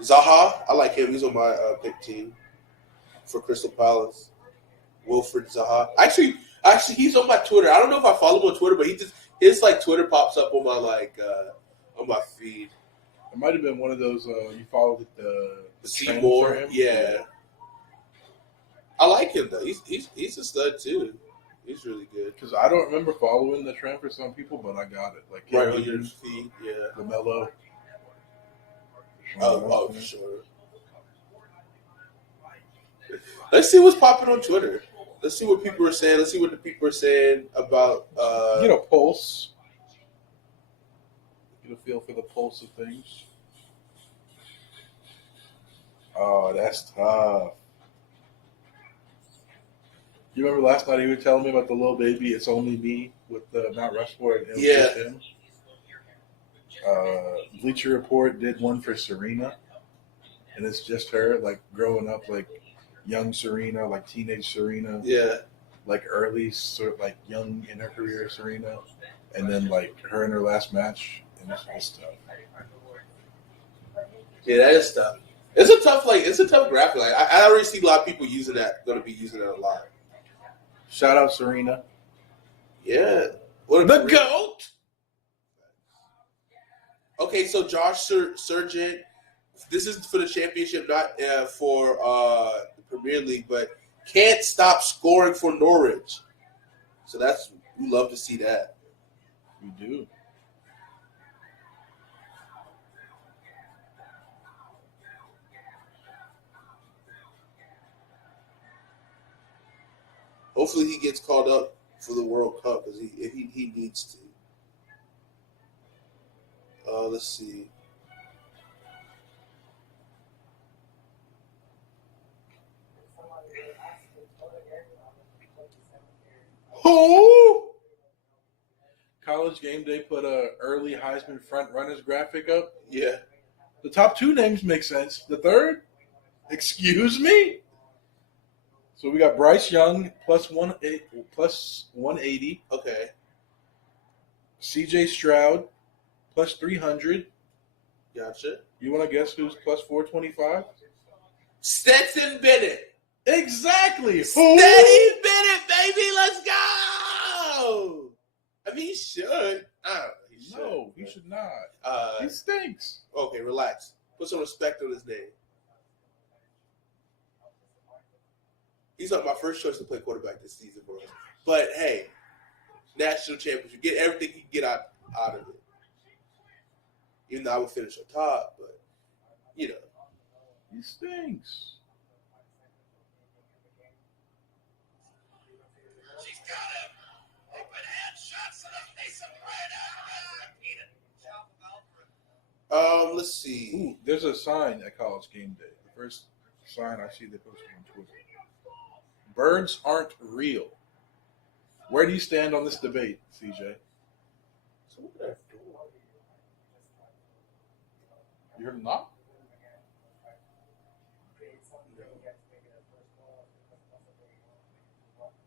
Zaha, I like him. He's on my pick team for Crystal Palace. Wilfred Zaha. Actually, he's on my Twitter. I don't know if I follow him on Twitter, but his Twitter pops up on my feed. It might have been one of those you followed the Seymour. Yeah. I like him though. He's a stud too. He's really good. Because I don't remember following the trend for some people, but I got it. Like right on your feed, yeah. LaMelo. Oh, for sure. Let's see what's popping on Twitter. Let's see what people are saying. Let's see what the people are saying about. Get a pulse. Get a feel for the pulse of things. Oh, that's tough. You remember last night he was telling me about the little baby, It's Only Me, with the Mount Rushmore and just him? Bleacher Report did one for Serena, and it's just her, like, growing up, like, young Serena, like, teenage Serena. Yeah. Like, early, like, young in her career Serena, and then, like, her in her last match, and it's tough. Yeah, that is tough. It's a tough graphic. Like, I already see a lot of people using that, going to be using that a lot. Shout out Serena. Yeah. What the GOAT! Okay, so Josh Surgent, this is for the championship, not for the Premier League, but can't stop scoring for Norwich. So we love to see that. We do. Hopefully he gets called up for the World Cup because he needs to. Let's see. Who? College Game Day put a early Heisman front runners graphic up. Yeah. The top two names make sense. The third? Excuse me? So we got Bryce Young plus 180. Okay. CJ Stroud plus 300. Gotcha. You want to guess who's plus 425? Stetson Bennett. Exactly. Steady Bennett, baby. Let's go. I mean, he should. No, he should not. He stinks. Okay, relax. Put some respect on his name. He's not my first choice to play quarterback this season, bro. But hey, national championship, get everything he can get out of it. Even though I would finish on top, but you know, he stinks. She's got him. Open headshots to the face of let's see. Ooh, there's a sign at College Game Day. The first sign I see they posted on Twitter. Birds aren't real. Where do you stand on this debate, CJ? So what did I do? You heard him knock?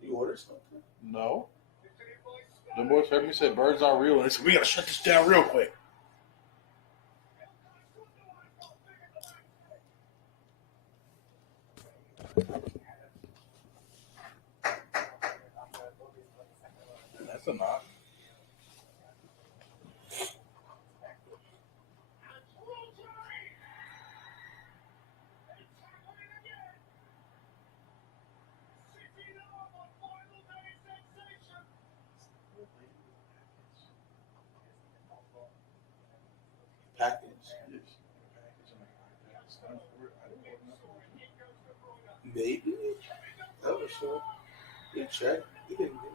You order something? No. The boys heard me say birds aren't real, and they said, we got to shut this down real quick. That's a knock. Package. Maybe. I'm not sure. You check. You didn't get it.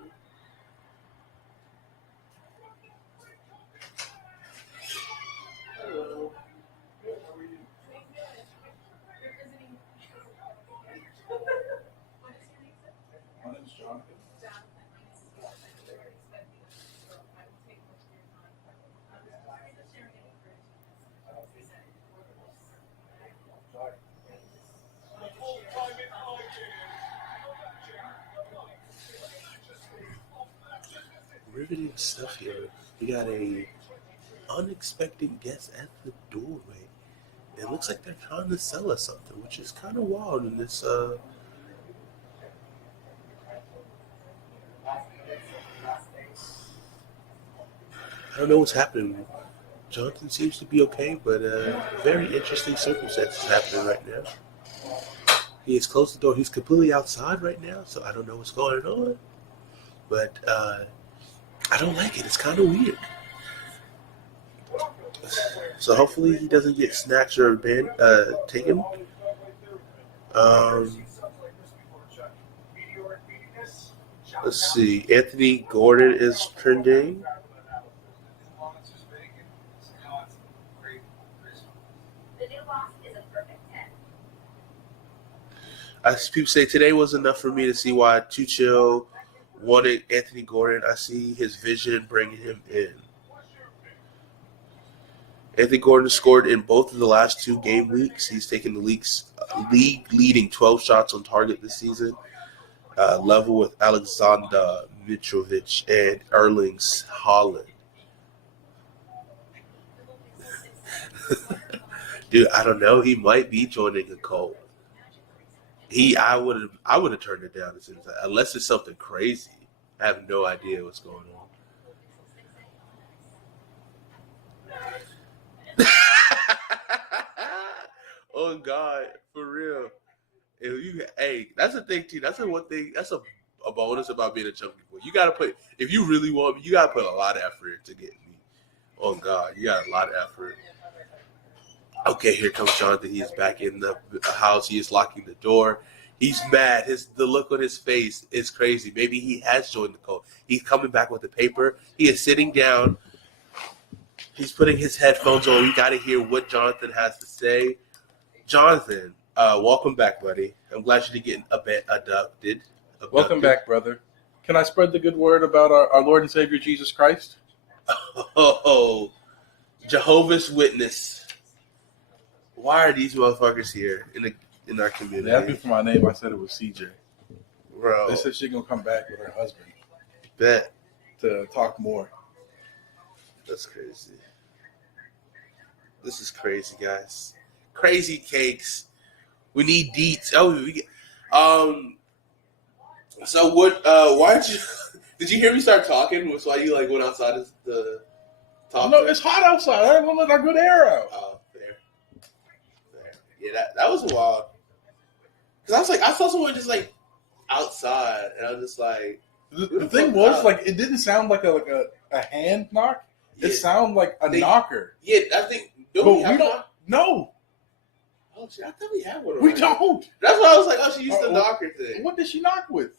Hello. My name's Jonathan. Riveting stuff here. We got a unexpected guest at the doorway. It looks like they're trying to sell us something, which is kind of wild in this. I don't know what's happening. Jonathan seems to be okay, but very interesting circumstances happening right now. He has closed the door. He's completely outside right now, so I don't know what's going on. but I don't like it. It's kind of weird. So hopefully he doesn't get snatched or taken. Let's see. Anthony Gordon is trending. As people say, today was enough for me to see why Tuchel wanted Anthony Gordon. I see his vision bringing him in. Anthony Gordon scored in both of the last 2 game weeks. He's taken the league leading 12 shots on target this season, level with Alexander Mitrovic and Erling Haaland. Dude, I don't know. He might be joining a cult. I would have turned it down as soon as unless it's something crazy. I have no idea what's going on. Oh God, for real. That's the thing too. That's the one thing. That's a bonus about being a chunky boy. You gotta put if you really want me. You gotta put a lot of effort to get me. Oh God, you got a lot of effort. Okay, here comes Jonathan. He is back in the house. He is locking the door. He's mad. The look on his face is crazy. Maybe he has joined the cult. He's coming back with the paper. He is sitting down. He's putting his headphones on. We got to hear what Jonathan has to say. Jonathan, welcome back, buddy. I'm glad you didn't get abducted. Welcome back, brother. Can I spread the good word about our Lord and Savior Jesus Christ? Oh, Jehovah's Witness. Why are these motherfuckers here in our community? They asked me for my name. I said it was CJ. Bro. They said she's going to come back with her husband. Bet. To talk more. That's crazy. This is crazy, guys. Crazy cakes. We need deets. So what, why did you hear me start talking? That's why you went outside the top? No, it's hot outside. I don't let our good air out. Oh. Yeah, that was wild. Because I saw someone just outside, and I was just like, the thing was it didn't sound like a hand knock. It sounded like a knocker. Yeah, I think. We don't. No. Oh shit! I thought we had one. We don't. That's why I was like, oh, she used the knocker thing. What did she knock with?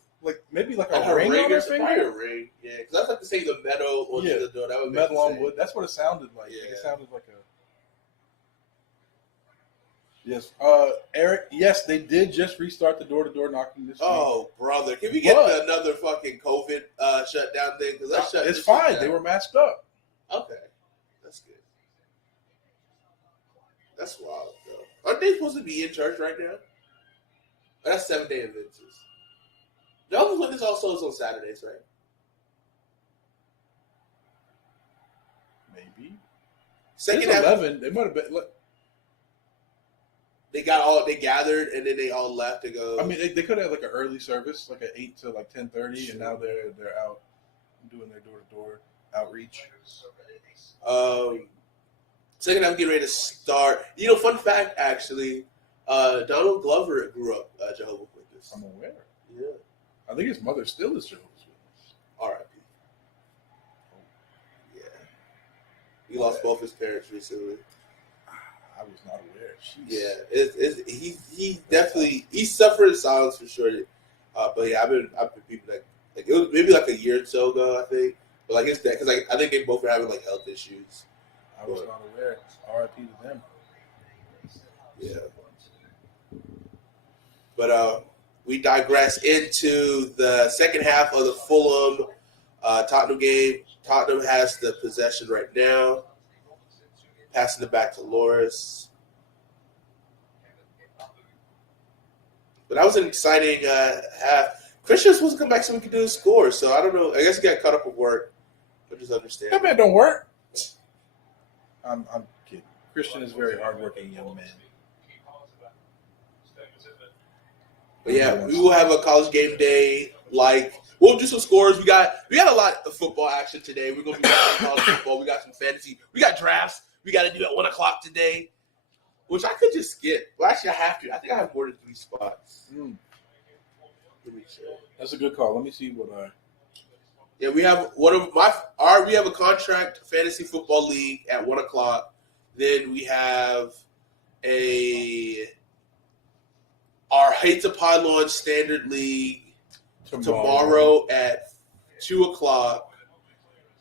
Maybe a ring on her finger. Probably a ring. Yeah, because that's like to say the metal on the door. That would metal on wood. That's what it sounded like. Yeah. It sounded like a. Yes, Eric. Yes, they did just restart the door-to-door knocking this week. Oh, brother, can we get another fucking COVID shutdown thing? Because it's fine. They were masked up. Okay, that's good. That's wild, though. Aren't they supposed to be in church right now? Oh, that's 7-day Adventist. Jehovah's Witness also is on Saturdays, right? Maybe. Second 11. They might have been. They gathered and then they all left to go. I mean, they could have an early service, an 8 to 10:30, and now they're out doing their door-to-door outreach. Second half getting ready to start. Fun fact actually, Donald Glover grew up Jehovah's Witness. I'm aware. Yeah. I think his mother still is Jehovah's Witness. R.I.P. Yeah. He lost both his parents recently. I was not aware. Jeez. Yeah, he definitely suffered in silence for sure. But yeah, I've been people it was maybe a year or so ago, I think. But his dad, because I think they both were having health issues. I was not aware. R.I.P. to them. Yeah. But we digress into the second half of the Fulham Tottenham game. Tottenham has the possession right now. Passing it back to Loris. But that was an exciting half. Christian was supposed to come back so we could do a score. So I don't know. I guess he got caught up with work. I just understand. That man don't work. I'm kidding. Christian is a very hardworking young man. But yeah, we will have a college game day. We'll do some scores. We got a lot of football action today. We're gonna be watching college football. We got some fantasy. We got drafts. We got to do at 1 o'clock today, which I could just skip. Well, actually, I have to. I think I have more than 3 spots. Let me check. That's a good call. Let me see what Yeah, we have we have a contract fantasy football league at 1:00. Then we have our Hate to Pylon Standard League tomorrow at 2:00.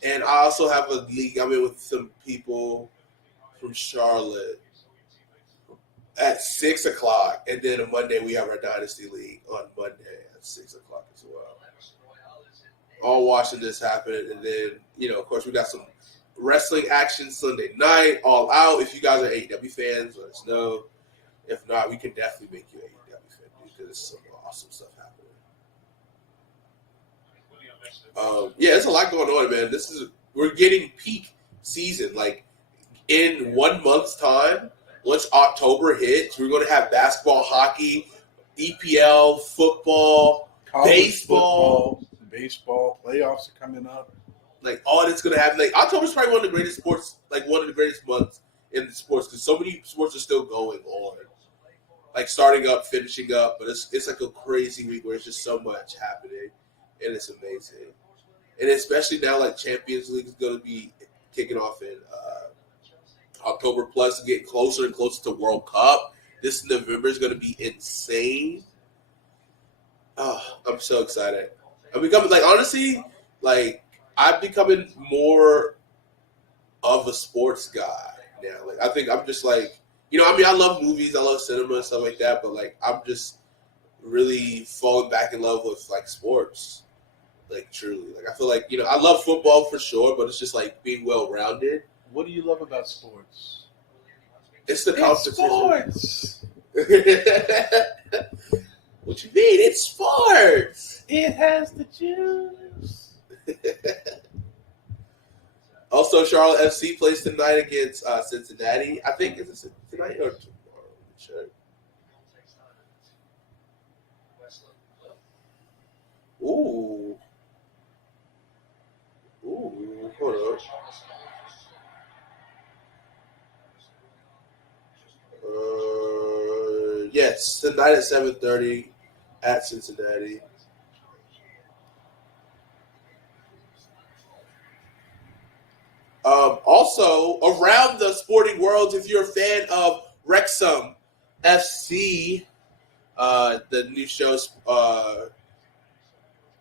And I also have a league I'm in with some people from Charlotte at 6:00. And then on Monday we have our Dynasty League on Monday at 6:00 as well. All watching this happen. And then, of course, we got some wrestling action Sunday night, All Out. If you guys are AEW fans, let us know. If not, we can definitely make you an AEW fan because there's some awesome stuff happening. There's a lot going on, man. We're getting peak season. Like in 1 month's time, once October hits, we're going to have basketball, hockey, EPL, football, baseball. Baseball playoffs are coming up. Like all that's going to happen. Like October's probably one of the greatest sports. Like one of the greatest months in the sports because so many sports are still going on. Like starting up, finishing up, but it's like a crazy week where it's just so much happening, and it's amazing. And especially now, like Champions League is going to be kicking off in October. Plus, getting closer and closer to World Cup. This November is going to be insane. Oh, I'm so excited. I'm becoming honestly, I'm becoming more of a sports guy now. Like I think I'm just I love movies, I love cinema and stuff like that, but I'm just really falling back in love with sports. Truly. I feel I love football for sure, but it's just being well rounded. What do you love about sports? It's the competition. Sports. What you mean? It's sports. It has the juice. Also, Charlotte FC plays tonight against Cincinnati. I think it's tonight or tomorrow. Sure. Ooh, hold on. Yes, tonight at 7:30 at Cincinnati. Also, around the sporting world, if you're a fan of Wrexham FC, the new shows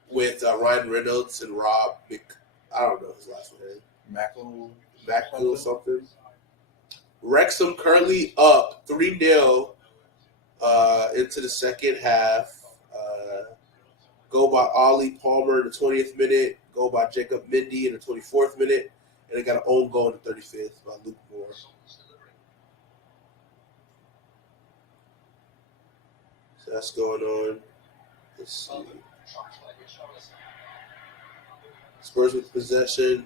with Ryan Reynolds and Rob I don't know his last name. Mackle or something. Wrexham currently up 3-0 into the second half. Goal by Ollie Palmer in the 20th minute. Goal by Jacob Mendy in the 24th minute. And they got an own goal in the 35th by Luke Moore. So that's going on. Let's see. Spurs with possession.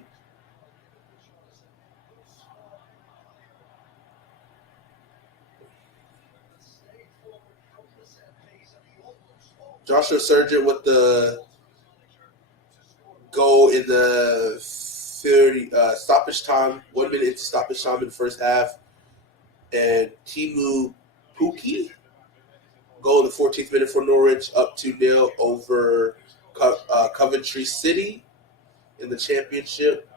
Joshua Surgeon with the goal in the 30 stoppage time, 1 minute into stoppage time in the first half. And Timu Puki, goal in the 14th minute for Norwich, up 2-0 over Coventry City in the championship.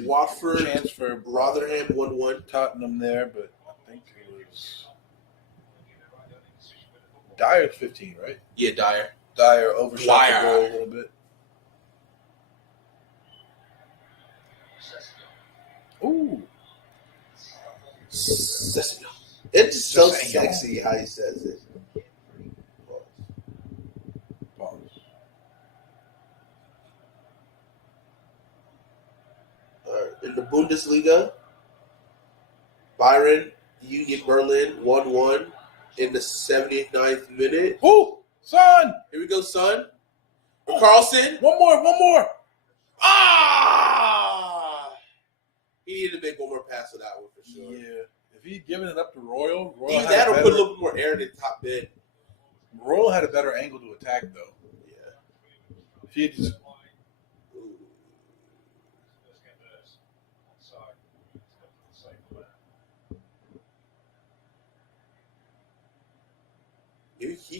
Watford, chance for Rotherham 1-1. Tottenham there, but I think it was Dyer's 15, right? Yeah, Dyer overshot the goal a little bit. Ooh. It's just so sexy how he says it. In the Bundesliga, Bayern, Union Berlin 1-1 in the 79th minute. Ooh, son! Here we go, son. Carlson. One more. Ah! He needed to make one more pass for that one for sure. Yeah. If he'd given it up to Royal Either that or put a little bit more air in the top bid. Royal had a better angle to attack, though. Yeah. If he had just...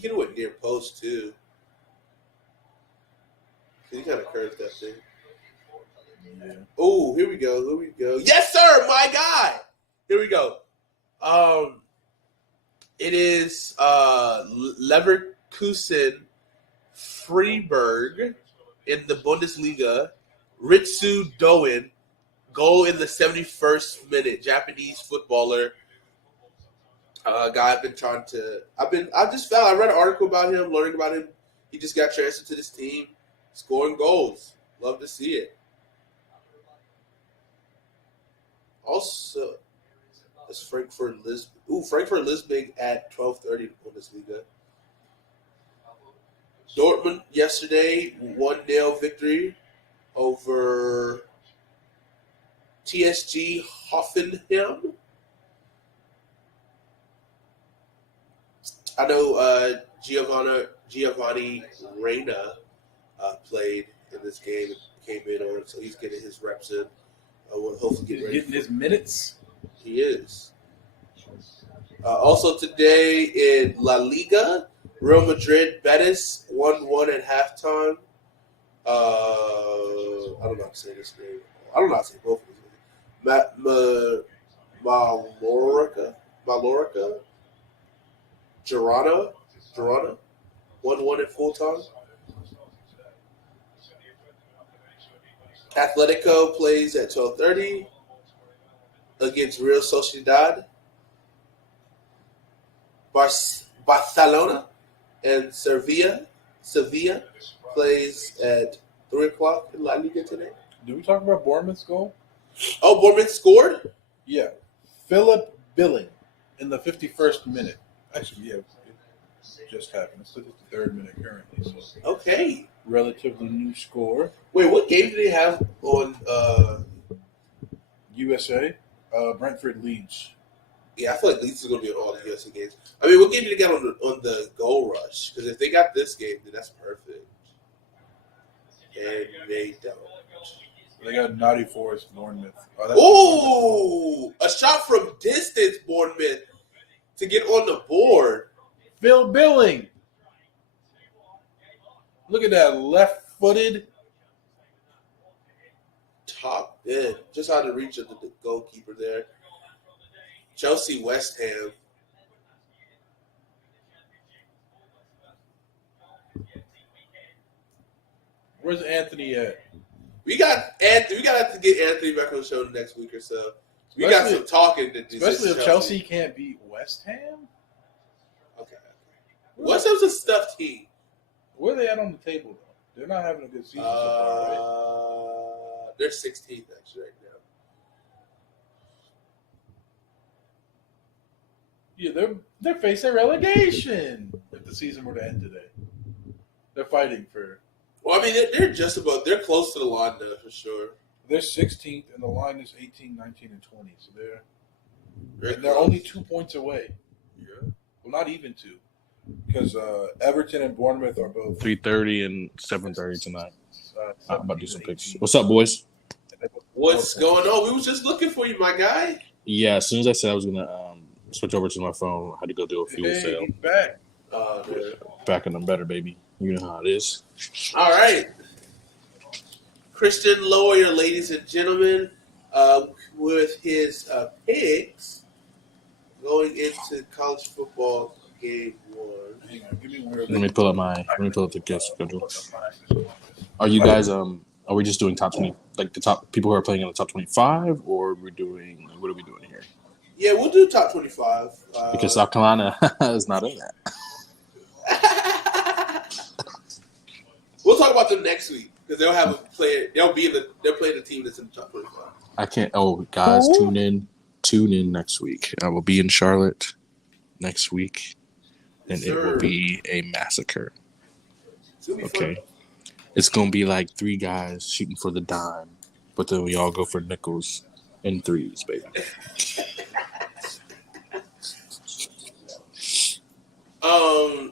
could have went near post too. He kind of curved that thing. Yeah. Oh, here we go. Yes, sir, my guy. Here we go. It is Leverkusen Freiburg in the Bundesliga. Ritsu Doen, goal in the 71st minute. Japanese footballer. Guy I've been trying to. I read an article about him, learning about him. He just got transferred to this team, scoring goals. Love to see it. Also, it's Frankfurt Lisbon. Frankfurt Lisbon at 12:30 Bundesliga. Dortmund yesterday 1-0 victory over TSG Hoffenheim. I know Giovanni Reina played in this game and came in on, so he's getting his reps in. Will hopefully get ready. Getting his minutes. He is. Also today in La Liga, Real Madrid Betis 1-1 at halftime. I don't know how to say this name. I don't know how to say both of these. Mallorca, Girona, 1-1 at full time. Atletico plays at 12:30 against Real Sociedad. Barcelona and Sevilla plays at 3 o'clock in La Liga today. Did we talk about Bournemouth's goal? Oh, Bournemouth scored? Yeah. Philip Billing in the 51st minute. Actually, yeah, it just happened. It's the third minute currently. So Okay. relatively new score. Wait, what game do they have on? USA, Brentford Leeds. Yeah, I feel like Leeds is going to be on all the USA games. I mean, what game did they get on the goal rush? Because if they got this game, then that's perfect. And they don't. They got Naughty Forest, Bournemouth. A shot from distance, Bournemouth, to get on the board. Phil Billing. Look at that left-footed. Top end. Just out of reach of the goalkeeper there. Chelsea, West Ham. Where's Anthony at? We got Anthony. We got to have to get Anthony back on the show next week or so. We got some talking to do. Especially if Chelsea can't beat West Ham. Okay. West Ham's a stuffed team. Where are they at on the table, though? They're not having a good season so far, right? They're 16th actually right now. Yeah, they're facing relegation if the season were to end today. They're fighting for. Well, I mean, they're just about. They're close to the line though, for sure. They're 16th, and the line is 18, 19, and 20. So they're only 2 points away. Yeah. Well, not even 2, because Everton and Bournemouth are both 3:30 and 7:30 tonight. I'm about to do some picks. What's up, boys? What's going on? We was just looking for you, my guy. Yeah, as soon as I said I was gonna switch over to my phone, I had to go do a fuel sale. He's back. Back in them better, baby. You know how it is. All right. Christian Lawyer, ladies and gentlemen, with his picks going into college football game 1. Hang on, give me one. Let me pull up the guest schedule. Are you guys are we just doing top 20, like the top people who are playing in the top 25, or what are we doing here? Yeah, we'll do top 25. Because South Carolina is not in that. We'll talk about them next week because they'll have a player. They'll playing the team that's in the top 25. I can't. Oh, guys, tune in next week. I will be in Charlotte next week, and it will be a massacre. Okay, it's gonna be like 3 guys shooting for the dime, but then we all go for nickels and threes, baby.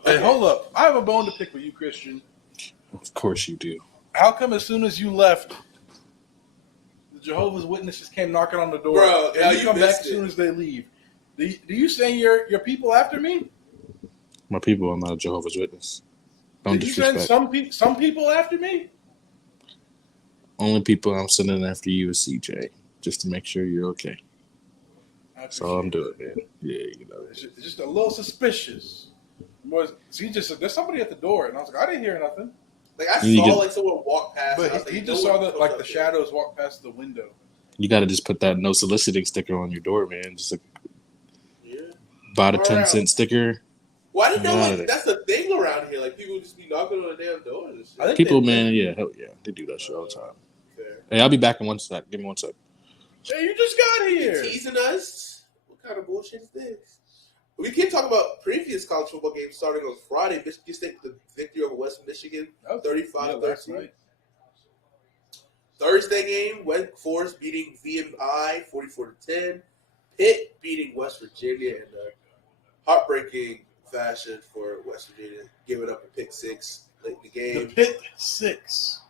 Hey, hold up! I have a bone to pick with you, Christian. Of course you do. How come as soon as you left, the Jehovah's Witnesses came knocking on the door? Bro, and you come back as soon as they leave. Do you send your people after me? My people are not a Jehovah's Witness. Don't Did you send disrespect. some people after me? Only people I'm sending after you is CJ, just to make sure you're okay. That's all I'm doing, man. Yeah, you know. It's just a little suspicious. He just said, "There's somebody at the door," and I was like, "I didn't hear nothing." Like I saw like someone walk past, but he just saw the shadows walk past the window. You got to just put that no soliciting sticker on your door, man. Just buy the 10-cent sticker. Well, I didn't know like, that's a thing around here. Like people just be knocking on the damn doors and shit. I think people, man, hell yeah, they do that shit all the time. Fair. Hey, I'll be back in 1 sec. Give me 1 sec. Hey, you just got here. You're teasing us? What kind of bullshit is this? We can talk about previous college football games starting on Friday. Michigan State the victory over West Michigan, 35-13. Thursday game, Wake Forest beating VMI 44-10. Pitt beating West Virginia in a heartbreaking fashion for West Virginia, giving up a pick six late in the game. The pick six.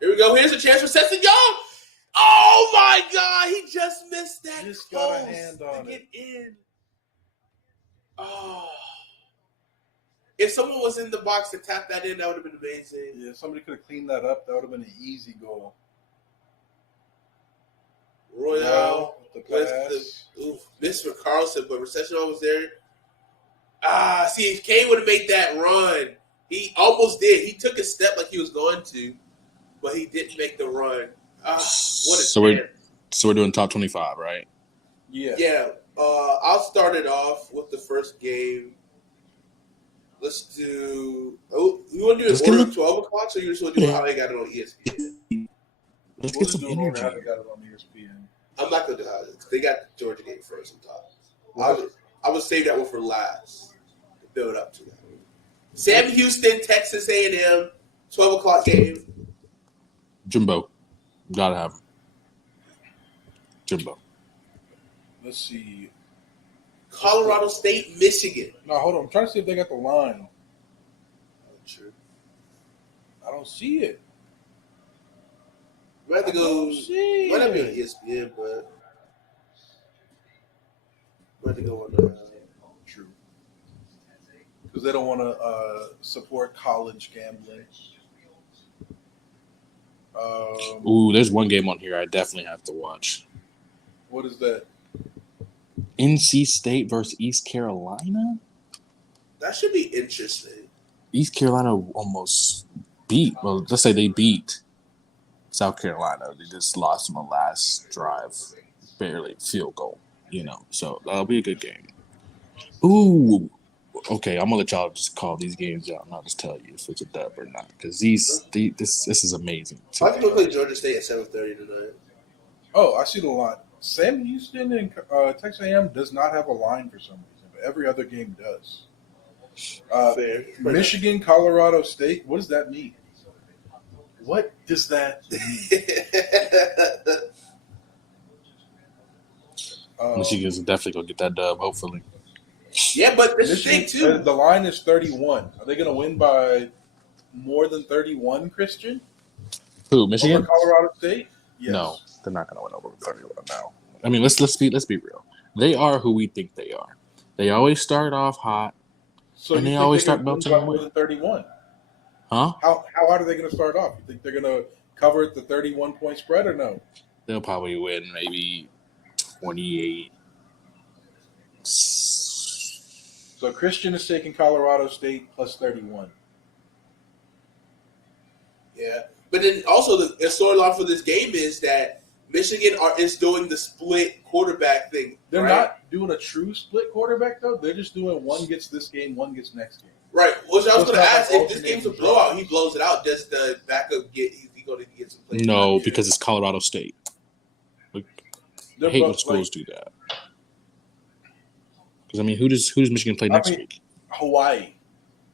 Here we go. Here's a chance for Stetson Young. Oh my God! He just missed that. Just got a hand on to get in. Oh. If someone was in the box to tap that in, that would have been amazing. Yeah, if somebody could have cleaned that up, that would have been an easy goal. Royale with the miss for Carlson, but Recession was there. See, if Kane would have made that run, he almost did. He took a step like he was going to, but he didn't make the run. So we're doing top 25, right? Yeah. Yeah. I'll start it off with the first game. Let's do. Oh, you want to do it order 12 o'clock, so you just want to do how they got it on ESPN? Let's get some energy. How they got it on ESPN. I'm not gonna do how because they got the Georgia game first on top. I would save that one for last to build up to that. Sam Houston, Texas A&M, 12 o'clock game. Jimbo, gotta have him. Jimbo. Let's see. Colorado State, Michigan. No, hold on. I'm trying to see if they got the line. True. I don't see it. We have to go. Might not be on ESPN, but we have to go on. True. Because they don't want to support college gambling. There's one game on here I definitely have to watch. What is that? NC State versus East Carolina? That should be interesting. East Carolina almost beat. Well, let's say they beat South Carolina. They just lost on the last drive. Barely field goal, So that'll be a good game. Ooh. Okay, I'm going to let y'all just call these games out and I'll just tell you if it's a dub or not. Because this is amazing. I can go play Georgia State at 7:30 tonight. Oh, I see the line. Sam Houston and Texas A&M does not have a line for some reason, but every other game does. Fair. Michigan, Colorado State. What does that mean? What does that mean? Michigan's definitely going to get that dub, hopefully. Yeah, but this is the thing, too. The line is 31. Are they going to win by more than 31, Christian? Who, Michigan? Over Colorado State? Yes. No, they're not going to win over 31 now. I mean, let's be real. They are who we think they are. They always start off hot, and they always start melting away. More than 31. Huh? How hard are they going to start off? You think they're going to cover the 31-point spread or no? They'll probably win maybe 28. So Christian is taking Colorado State plus 31. Yeah. But then also the storyline for this game is that Michigan is doing the split quarterback thing. They're not doing a true split quarterback, though. They're just doing one gets this game, one gets next game. Right. Well, I was going to ask, if this game's a blowout, he blows it out. Does the backup is he going to get some plays? No, because it's Colorado State. I hate when schools do that. Because, I mean, who does Michigan play next week? Hawaii,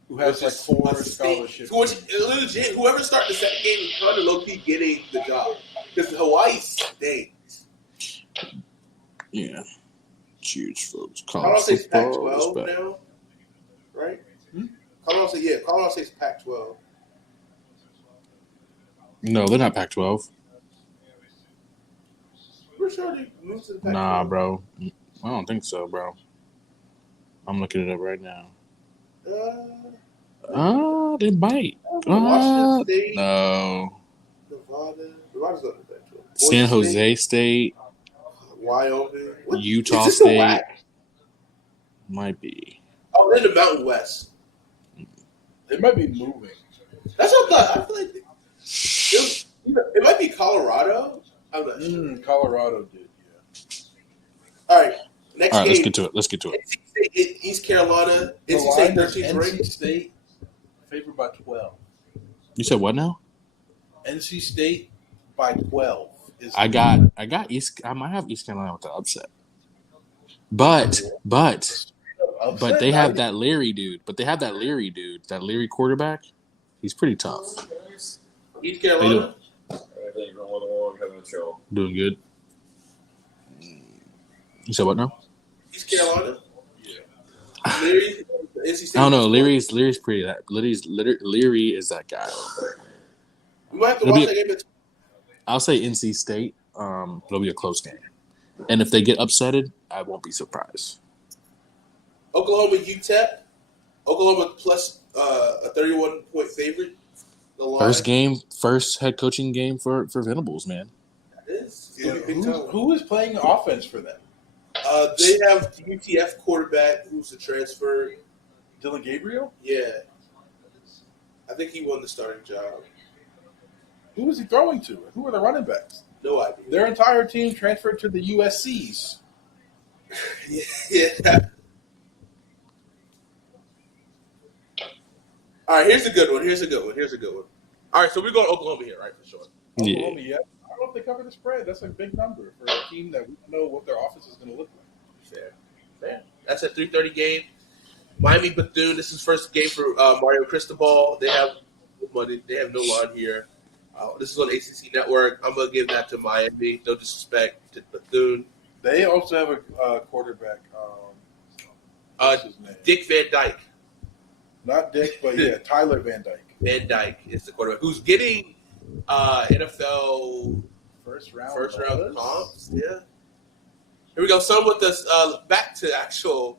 who has like 4 scholarships. Legit, whoever started the second game is kind of low-key getting the job. Because Hawaii stinks. Yeah. Huge for Colorado State's Pac-12 now, right? Colorado State's Pac-12. No, they're not Pac-12. We're sure they moved to the Pac-12. Nah, bro. I don't think so, bro. I'm looking it up right now. They might. Washington State. No. Nevada. Nevada's not in that. San Jose State. Wyoming. Utah Is this the State. WAC? Might be. Oh, they're in the Mountain West. They might be moving. That's what I thought. I feel like it might be Colorado. I'm not sure. Colorado did, yeah. All right. Next game. Let's get to it. NC State, East Carolina. The NC State line is 13th NC ranked. State favored by 12. You said what now? NC State by 12. I got East. I might have East Carolina with the upset. But they have that Leary dude. That Leary quarterback. He's pretty tough. East Carolina. Doing good. You said what now? East Carolina. Yeah. Leary, NC State. I don't know. Leary's pretty. Leary is that guy. We might have to watch that game. I'll say NC State. It'll be a close game, and if they get upsetted, I won't be surprised. Oklahoma UTEP. Oklahoma plus a 31-point favorite. First head coaching game for Venables, man. That is. Yeah, who is playing offense for them? They have the UTF quarterback who's a transfer. Dylan Gabriel? Yeah. I think he won the starting job. Who was he throwing to? Who are the running backs? No idea. Their entire team transferred to the USCs. Yeah. All right, here's a good one. All right, so we're going to Oklahoma here, right, for sure. Oklahoma, yeah. I don't know if they cover the spread. That's a big number for a team that we don't know what their offense is going to look like. Fair. That's a 3:30 game. Miami Bethune. This is first game for Mario Cristobal. They have money. They have no line here. This is on ACC Network. I'm gonna give that to Miami. No disrespect to Bethune. They also have a quarterback. What's his name? Dick Van Dyke. Not Dick, but yeah, Tyler Van Dyke. Van Dyke is the quarterback who's getting NFL first round comps. Yeah. Here we go. Some with this. Back to actual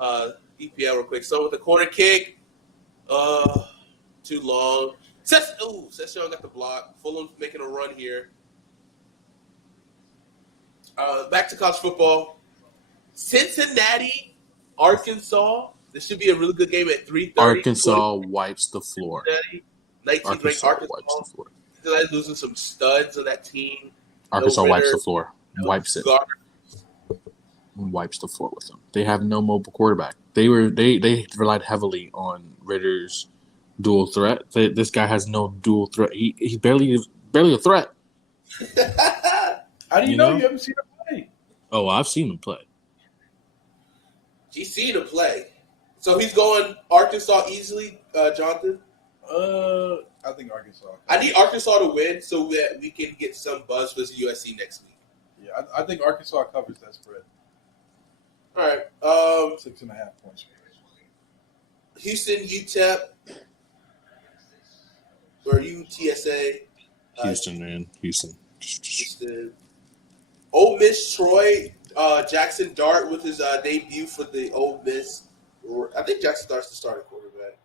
EPL real quick. Some with the corner kick. Too long. Session got the block. Fulham's making a run here. Back to college football. Cincinnati, Arkansas. This should be a really good game at 3:30. Arkansas wipes the floor. 19th ranked Arkansas wipes the floor. They're losing some studs on that team. Arkansas wipes the floor. Wipes it. Gardner. Wipes the floor with them. They have no mobile quarterback. They relied heavily on Ritter's dual threat. This guy has no dual threat. He's barely a threat. How do you know? You haven't seen him play? Oh, I've seen him play. He's seen him play. So he's going Arkansas easily, Jonathan? I think Arkansas. I need Arkansas to win so that we can get some buzz for USC next week. Yeah, I think Arkansas covers that spread. All right. 6.5 points. Houston, UTEP, or UTSA. Houston, man. Houston. Ole Miss, Troy, Jackson Dart with his debut for the Ole Miss. I think Jackson Dart's the starting quarterback.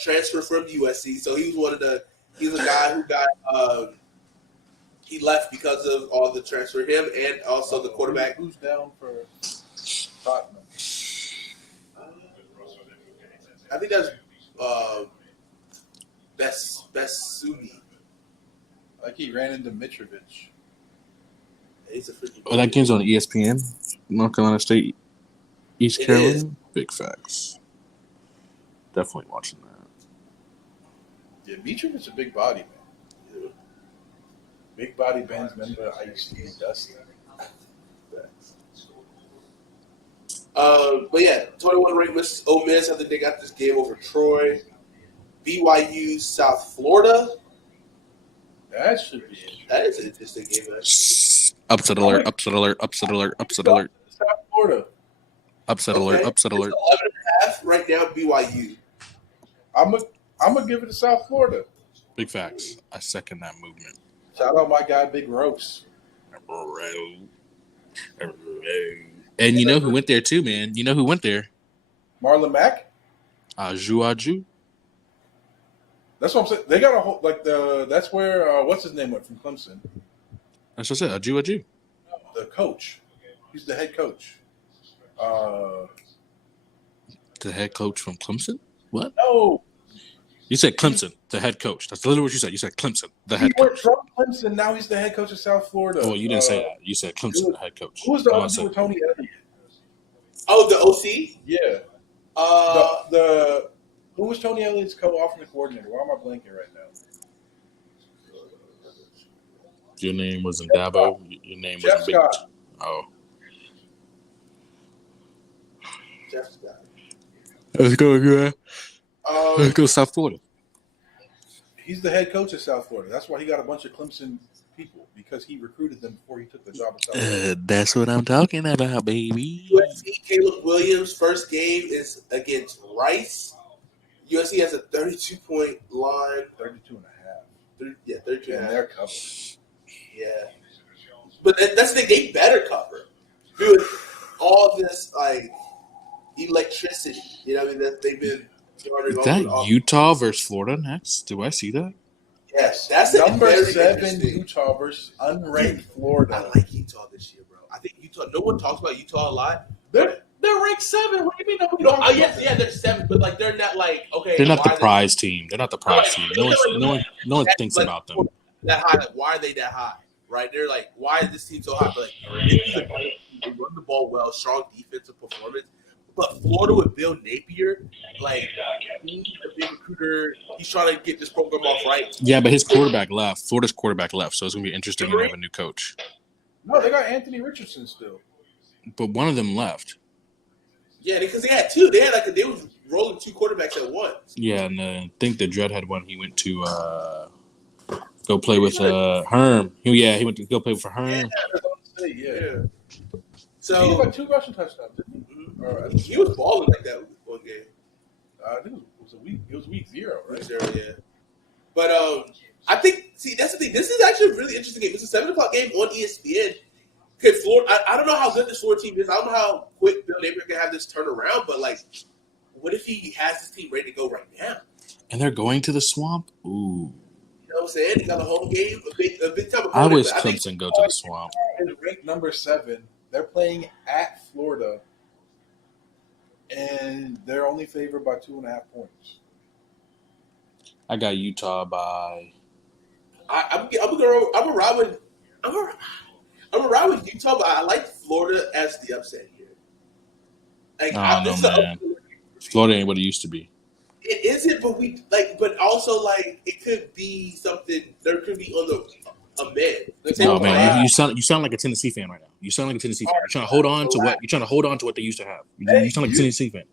Transfer from USC, so he was he's a guy who got he left because of all the transfer. Him and also the quarterback. Who's down for Tottenham? I think that's Best Sumi. Like he ran into Mitrovic. He's a freaking. Oh, that game's on ESPN. North Carolina State, East Carolina. Is. Big facts. Definitely watching that. Yeah, Mitrovic's a big body, man. Yeah. Big body bands, remember I used to be Dustin. But yeah, 21 ranked Ole Miss. I think they got this game over Troy. BYU, South Florida. That should be it. That is an interesting game. Upset alert, upset alert, upset alert, upset alert. South Florida. Upset alert, upset alert. It's 11.5 right now, BYU. I'm gonna give it to South Florida. Big facts. I second that movement. Shout out my guy, Big Ropes. And you know who went there too, man? You know who went there? Marlon Mack? Aju. That's what I'm saying. They got a whole that's where what's his name went from Clemson. That's what I said. Aju. The coach. He's the head coach. The head coach from Clemson? What? No. You said Clemson, the head coach. That's literally what you said. You said Clemson, the head He went coach. from Clemson. Now he's the head coach of South Florida. Oh, well, you didn't say that. You said Clemson, the head coach. Who was the other dude with Tony Elliott? Oh, the OC? Yeah. Who was Tony Elliott's co-offensive coordinator? Why am I blanking right now? Your name wasn't Dabo. Your name Jeff wasn't Big. Scott. Oh. Jeff Scott. Let's go, man. Let's go South Florida. He's the head coach of South Florida. That's why he got a bunch of Clemson people, because he recruited them before he took the job at South Florida. That's what I'm talking about, baby. USC Caleb Williams' first game is against Rice. USC has a 32-point line. 32 and a half. 32 and a half. And they're covered. Yeah. But that's the thing. They better cover. Dude, all this, like, electricity. You know what I mean? They've been starting Is that Utah versus Florida next? Do I see that? Yes. That's number 7 Utah versus unranked Florida. I like Utah this year, bro. I think Utah, no one talks about Utah a lot. They're ranked 7. What do you mean nobody No, talks about yes, yeah, they're 7, but like they're not like, okay. They're not the prize team. They're not the prize team. No one thinks like, about them. That high. Like, why are they that high? Right? They're like, why is this team so high? But like, they run the ball well, strong defensive performance. But Florida with Bill Napier, like, he's a big recruiter. He's trying to get this program off right. Yeah, but his quarterback left. Florida's quarterback left, so it's going to be interesting to have a new coach. No, they got Anthony Richardson still. But one of them left. Yeah, because they had 2. They was rolling 2 quarterbacks at once. Yeah, and I think the Dread had one. He went to go play with Herm. He went to go play for Herm. Yeah. So he had 2 rushing touchdowns, didn't he? He was balling like that one game. I think it was week 0, right? Week 0, yeah. But I think, that's the thing. This is actually a really interesting game. It's a 7:00 game on ESPN. Could Florida? I don't know how good this Florida team is. I don't know how quick Bill Napier can have this turnaround. But like, what if he has his team ready to go right now? And they're going to the Swamp. Ooh. You know what I'm saying? He got a home game, a big time. I wish Clemson go to the Swamp. And ranked number 7. They're playing at Florida, and they're only favored by 2.5 points. I got Utah by. I'm around with Utah, but I like Florida as the upset here. Like, I don't know, man. Florida ain't what it used to be. It isn't, but also like it could be something. There could be on a mid. No, man, you sound like a Tennessee fan right now. You sound like a Tennessee fan. You're trying to hold on to what they used to have. You sound like a Tennessee fan.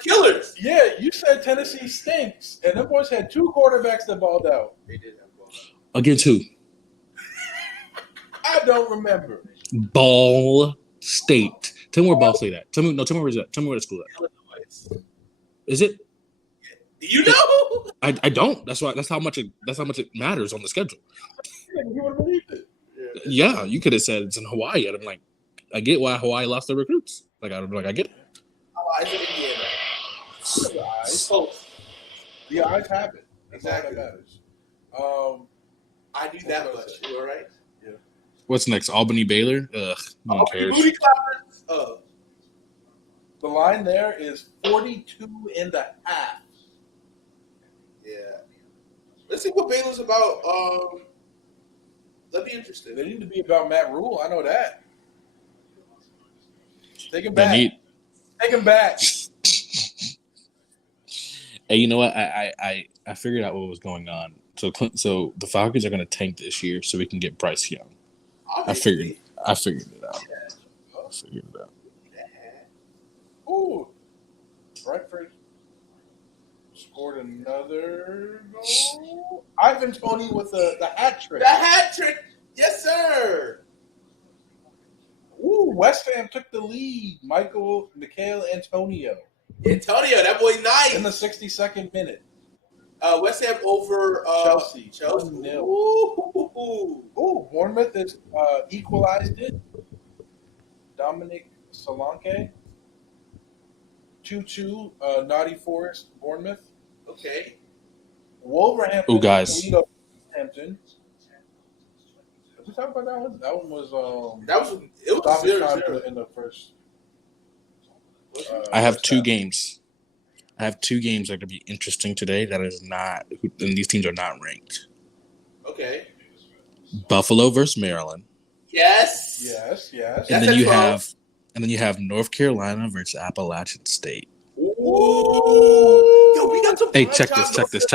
Killers. Yeah, you said Tennessee stinks, and them boys had 2 quarterbacks that balled out. They did have ball. Against who? I don't remember. Ball State. Tell me where Ball State at. Tell me where is that. Tell me where the school at. Is it? You know? I don't. That's how much it matters on the schedule. You would have believed it. Yeah, you could have said it's in Hawaii. And I'm like, I get why Hawaii lost their recruits. Like, I get it. I think Indiana. The eyes have it. Exactly. That matters. I do that much. You all right? Yeah. What's next? Albany Baylor? Ugh, no one cares. The line there is 42.5. Yeah. Let's see what Baylor's about. That'd be interesting. They need to be about Matt Rule. I know that. Take him back. Take him back. Hey, you know what? I figured out what was going on. So the Falcons are going to tank this year so we can get Bryce Young. I figured it out. I figured it out. Ooh. Brentford scored another goal. Ivan Toney with the hat trick. The hat trick. Yes, sir. Ooh, West Ham took the lead. Michael Antonio, that boy nice. In the 62nd minute. West Ham over Chelsea. 1-0. Ooh, Bournemouth has equalized it. Dominic Solanke. 2-2. Naughty Forest, Bournemouth. Okay. Wolverhampton. Oh, guys. Toledo, Hampton. Did we talk about that one? That one was it was stoppage time 0-0. in the first. I have first two half. games. I have two games that are going to be interesting today. That is not, and these teams are not ranked. Okay. Buffalo versus Maryland, Yes. Yes. and That's then at you 12. have North Carolina versus Appalachian State. Ooh. Yo, we got some Hey, prime check time this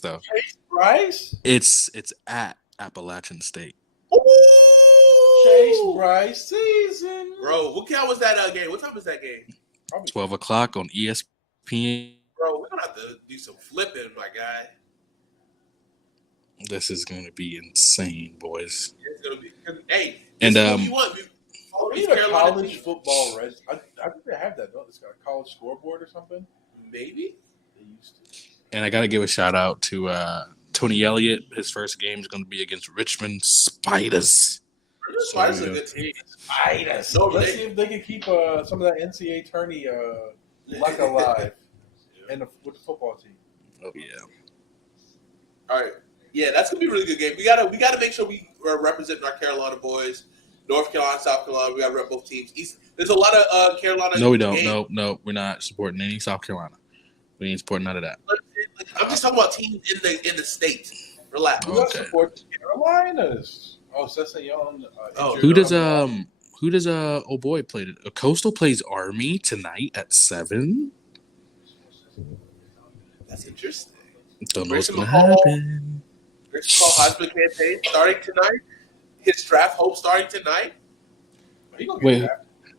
though. Chase Bryce. It's at Appalachian State. Chase Ooh. Bryce season. Bro, what count was that game? What time is that game? 12:00 on ESPN. Bro, we're gonna have to do some flipping, my guy. This is going to be insane, boys. It's gonna be. Hey, And this is what we want. We need a college football I think they have that, don't they? It's got a college scoreboard or something. Maybe. They used to. And I got to give a shout out to Tony Elliott. His first game is going to be against Richmond Spiders. Spiders are a good team. Spiders. Let's see if they can keep some of that NCAA tourney luck alive with the football team. Oh yeah. All right. Yeah, that's gonna be a really good game. We gotta make sure we represent North Carolina boys, North Carolina, South Carolina. We gotta rep both teams. There's a lot of Carolina. No, we don't. Games. No, we're not supporting any South Carolina. We ain't supporting none of that. I'm just talking about teams in the state. Relax. We gotta support the Carolinas. Oh, Cessa Young. Who does oh boy played it? Coastal plays Army tonight at 7. That's interesting. Don't know what's gonna happen. Rich McCall Heisman campaign starting tonight. His draft hope starting tonight. Wait,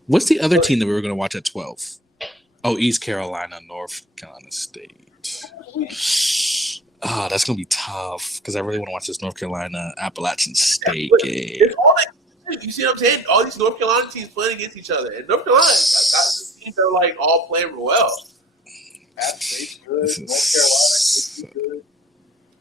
what's the other team that we were gonna watch at 12? Oh, East Carolina, North Carolina State. That's gonna be tough because I really want to watch this North Carolina Appalachian State game. You see what I'm saying? All these North Carolina teams playing against each other, and North Carolina, the teams are like all playing well. App State's good. North Carolina is good.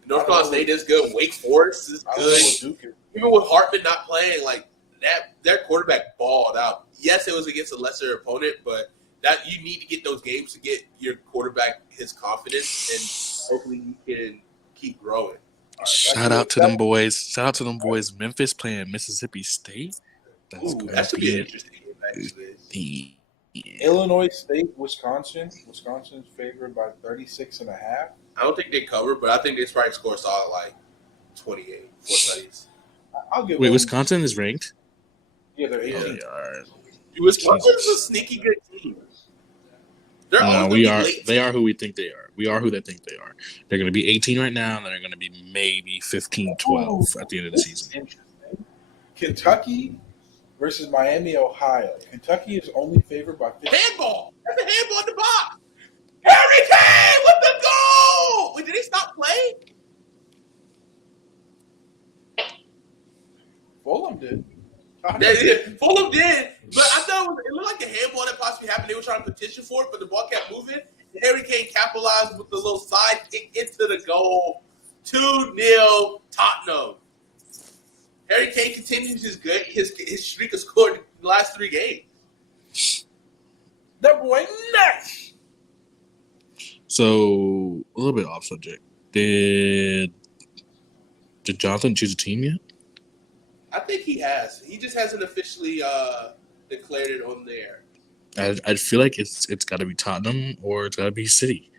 North Carolina State is good. Wake Forest is good. Even with Hartman not playing, like that, their quarterback balled out. Yes, it was against a lesser opponent, but that you need to get those games to get your quarterback his confidence, and hopefully he can keep growing. Shout out to them boys. Memphis playing Mississippi State. That should be an interesting game, actually. Illinois State, Wisconsin. Wisconsin's favored by 36.5. I don't think they cover, but I think they probably score solid like 28 for studies. Wait, Wisconsin is ranked? Yeah, they're 18. Yeah, they are. Wisconsin's a sneaky good team. They are who we think they are. We are who they think they are. They're going to be 18 right now, and they're going to be maybe 15, 12 at the end of the season. Interesting. Kentucky versus Miami, Ohio. Kentucky is only favored by 50. Handball. That's a handball in the box. Harry Kane with the goal. Wait, did he stop playing? Fulham did. Fulham did, but I thought it looked like a handball that possibly happened. They were trying to petition for it, but the ball kept moving. And Harry Kane capitalized with the little side kick into the goal. 2-0 Tottenham. Harry Kane continues his streak of scoring in the last 3 games. That boy nuts. So a little bit off subject. Did Jonathan choose a team yet? I think he has. He just hasn't officially declared it on there. I feel like it's got to be Tottenham or it's got to be City.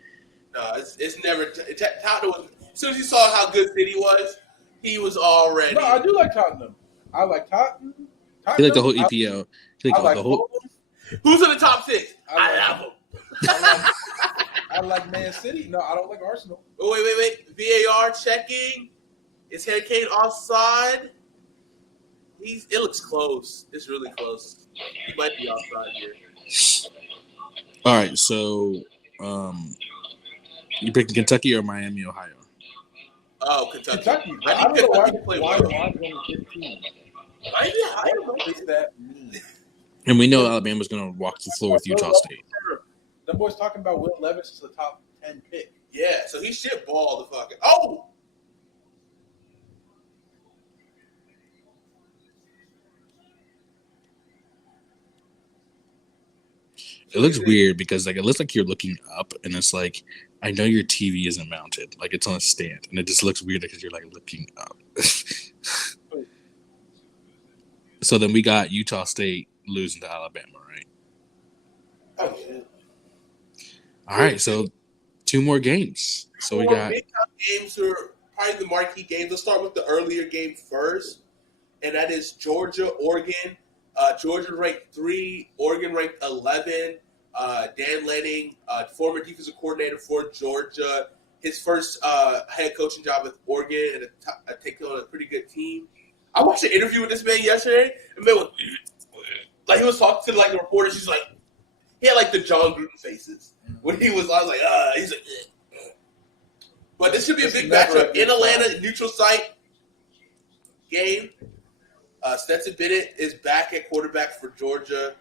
No, it's never. Tottenham was, as soon as he saw how good City was, he was already. No, I do like Tottenham. I like Tottenham. He like the whole EPL. I like the whole. Who's in the top 6? I have him. I like Man City. No, I don't like Arsenal. Oh, wait. VAR checking. Is Harry Kane offside? It looks close. It's really close. He might be offside here. All right, so you picking Kentucky or Miami, Ohio? Oh, Kentucky. I don't know why they're on the 15. Miami, Ohio. What does that mean? And we know Alabama's going to walk the floor with Utah State. The boys talking about Will Levis is the top 10 pick. Yeah, so he should ball the fucking. Oh! It looks weird because like it looks like you're looking up, and it's like I know your TV isn't mounted, like it's on a stand, and it just looks weird because you're like looking up. So then we got Utah State losing to Alabama, right? Oh shit! All right, so 2 more games. So we got big time games are probably the marquee games. Let's start with the earlier game first, and that is Georgia, Oregon. Georgia ranked 3, Oregon ranked 11. Dan Lanning, former defensive coordinator for Georgia, his first head coaching job with Oregon and taking on a pretty good team. I watched an interview with this man yesterday, and man was like he was talking to like the reporters. He's like, he had like the John Gruden faces when he was. I was like, he's like. But this should be a big matchup in Atlanta, neutral site game. Stetson Bennett is back at quarterback for Georgia.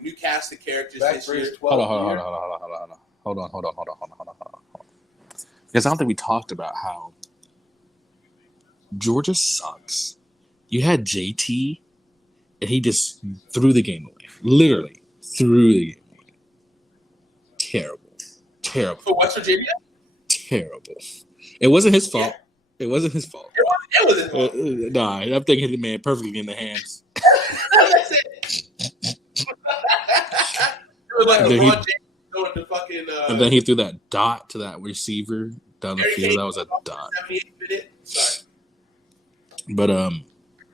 New cast of characters this year. Hold on. Because I don't think we talked about how Georgia sucks. You had JT, and he just threw the game away. Literally threw the game away. Terrible. For West Virginia? Terrible. It wasn't his fault. Yeah. It wasn't his fault. It was his fault. Nah, I'm thinking the man perfectly in the hands. That's it. It was like LeBron James throwing the fucking. And then he threw that dot to that receiver down the field. That was a dot. 78 minute. Sorry. But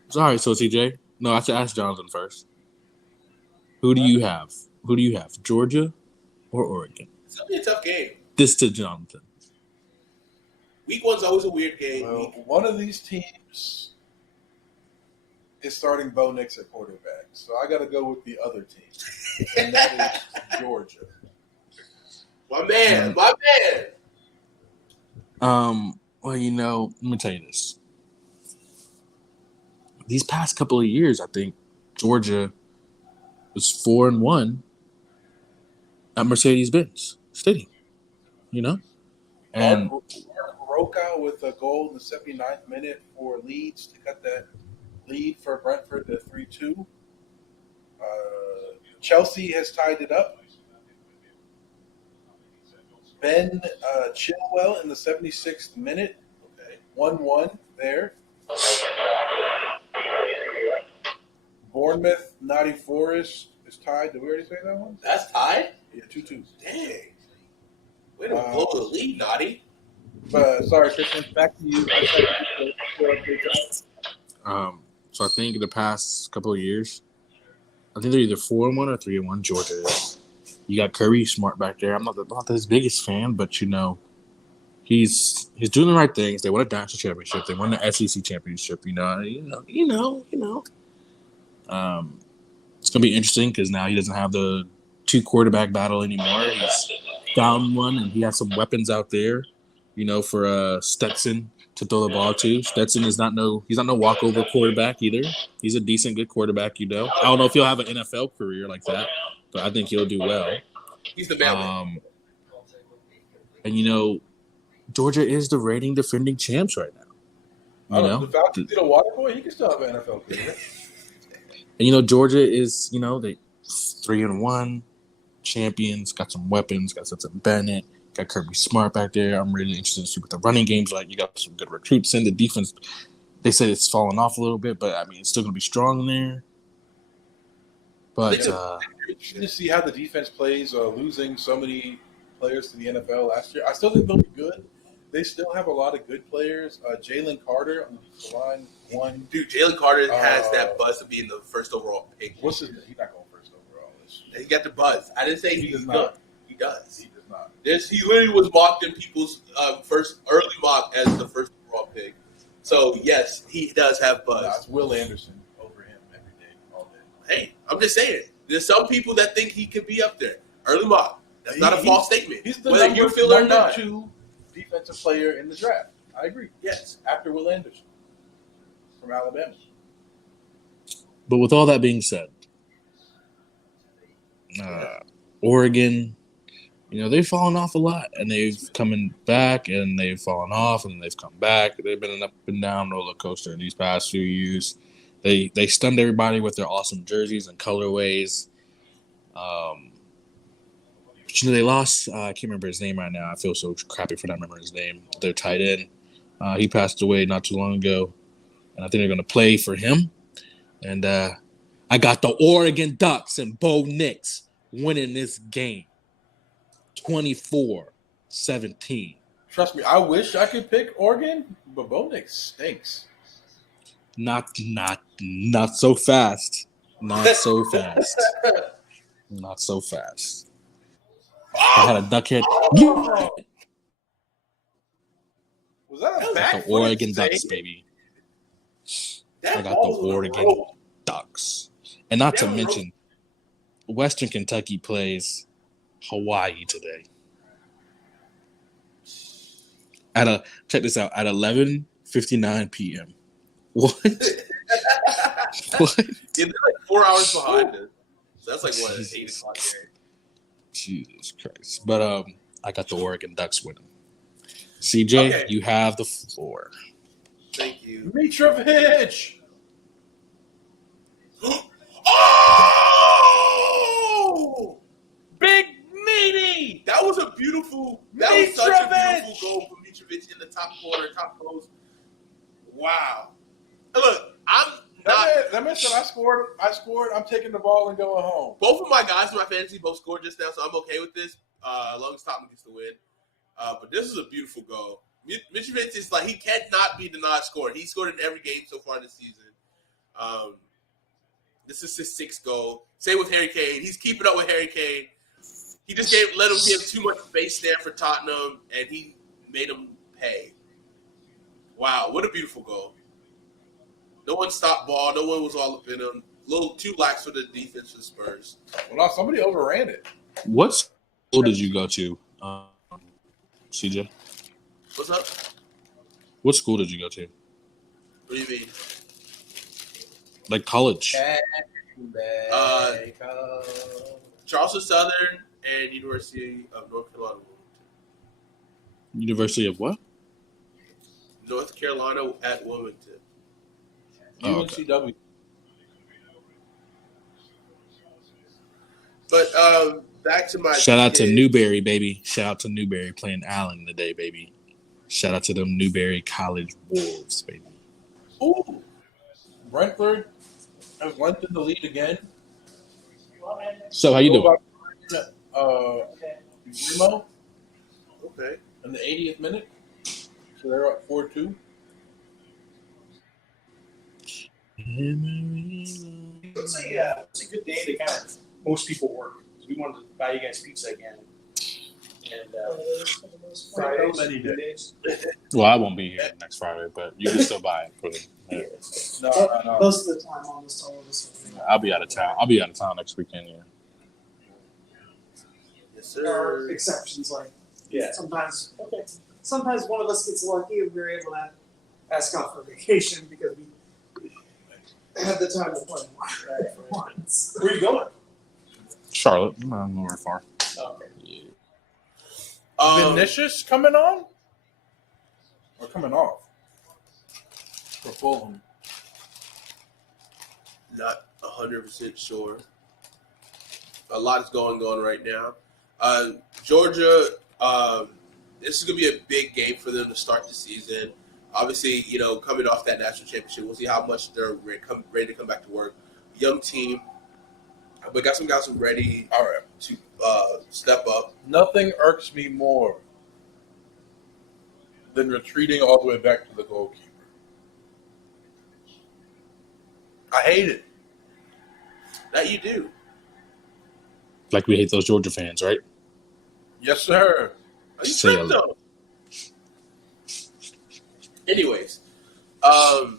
sorry. So CJ, no, I should ask Jonathan first. Who do you have? Georgia or Oregon? It's gonna be a tough game. This to Jonathan. Week 1's always a weird game. Well, one of these teams is starting Bo Nix at quarterback, so I got to go with the other team, and that is Georgia. My man. Well, let me tell you this. These past couple of years, I think Georgia was 4-1 at Mercedes-Benz Stadium. And Roca with a goal in the 79th minute for Leeds to cut that lead for Brentford to 3-2. Chelsea has tied it up. Ben Chilwell in the 76th minute. 1-1 there. Bournemouth, Nottingham Forest is tied. Did we already say that one? That's tied? Yeah, 2-2. Dang. Way to blow the lead, Notty. Sorry, Christian. Back to you. So I think in the past couple of years, I think they're either 4-1 or 3-1. Georgia is. You got Kirby Smart back there. I'm not his biggest fan, but he's doing the right things. They won a national championship. They won the SEC championship. It's gonna be interesting because now he doesn't have the 2 quarterback battle anymore. He's found one, and he has some weapons out there. For Stetson to throw the ball to. Stetson is not no walkover quarterback either. He's a decent, good quarterback. I don't know if he'll have an NFL career like that, but I think he'll do well. He's the man. And Georgia is the reigning defending champs right now. The Falcons did a water boy. He can still have an NFL career. And Georgia is they 3-1 champions. Got some weapons. Got Stetson Bennett. Got Kirby Smart back there. I'm really interested to see what the running game's like. You got some good recruits in the defense. They said it's fallen off a little bit, but it's still gonna be strong there. But you see how the defense plays, losing so many players to the NFL last year. I still think they'll be good. They still have a lot of good players. Jalen Carter on the line one. Dude, Jalen Carter has that buzz of being the first overall pick. What's his name? He's not going first overall. He got the buzz. I didn't say he does not. He does. He does not. He literally was mocked in people's first early mock as the first overall pick. So yes, he does have buzz. Nah, it's Will Anderson over him every day, all day. Hey, I'm just saying. There's some people that think he could be up there. Early mock. That's not a false statement. He's the whether you feel it or not. 2 defensive player in the draft. I agree. Yes. After Will Anderson from Alabama. But with all that being said, Oregon, they've fallen off a lot, and they've coming back, and they've fallen off, and they've come back. They've been an up and down roller coaster in these past few years. They stunned everybody with their awesome jerseys and colorways. They lost. I can't remember his name right now. I feel so crappy for not remembering his name. Their tight end. He passed away not too long ago, and I think they're going to play for him. And I got the Oregon Ducks and Bo Nix winning this game, 24-17. Trust me, I wish I could pick Oregon, but Bo Nix stinks. Not so fast. Not so fast. Not so fast. I had a duck head. Was that a back? The Oregon Ducks, baby. I got the Oregon Ducks. And not to mention, Western Kentucky plays Hawaii today. Check this out, at 11:59 p.m. What? What? Yeah, they're like 4 hours behind us. So that's like what, 8 o'clock here. Jesus Christ. But I got the Oregon Ducks winning. CJ, okay. You have the floor. Thank you. Mitrovic! Oh! Big meaty! That was such a beautiful goal for Mitrovic in the top corner, top post. Wow. Look, that man said I scored. I'm taking the ball and going home. Both of my guys in my fantasy both scored just now, so I'm okay with this. As long as Tottenham gets the win. But this is a beautiful goal. Mitrovic is like, he cannot be denied scoring. He scored in every game so far this season. This is his 6th goal. Same with Harry Kane. He's keeping up with Harry Kane. He just let him give too much space there for Tottenham, and he made him pay. Wow, what a beautiful goal. No one stopped ball. No one was all up in him. A little too lax for the defense for Spurs. Well, no, somebody overran it. What school did you go to, CJ? What's up? What school did you go to? What do you mean? Like college? Charleston Southern and University of North Carolina. University of what? North Carolina at Wilmington. UNCW. But back to my shout out to Newberry, baby. Shout out to Newberry playing Allen today, baby. Shout out to them Newberry College Wolves, baby. Ooh. Brentford has lengthened the lead again. So how you doing? Remo. Okay. In the 80th minute. So they're up 4-2. It's a good day to kind of most people work. So we wanted to buy you guys pizza again. And Friday, many days. Well, I won't be here next Friday, but you can still buy it for them. Yeah. No. Most of the time, almost all of us. I'll be out of town. I'll be out of town next weekend. Yeah. Yes, sir. There are exceptions, like sometimes. Okay. Sometimes one of us gets lucky and we're able to ask out for vacation because we have the time to play for once. Where are you going? Charlotte. Not nowhere far. Okay. Yeah. Vinicius coming on? Or coming off? For Fulham. Not 100% sure. A lot is going on right now. Georgia, this is going to be a big game for them to start the season. Obviously, coming off that national championship, we'll see how much they're ready to come back to work. Young team, but got some guys who are ready to step up. Nothing irks me more than retreating all the way back to the goalkeeper. I hate it. That you do. Like we hate those Georgia fans, right? Yes, sir. Are you tripped, though? Anyways, now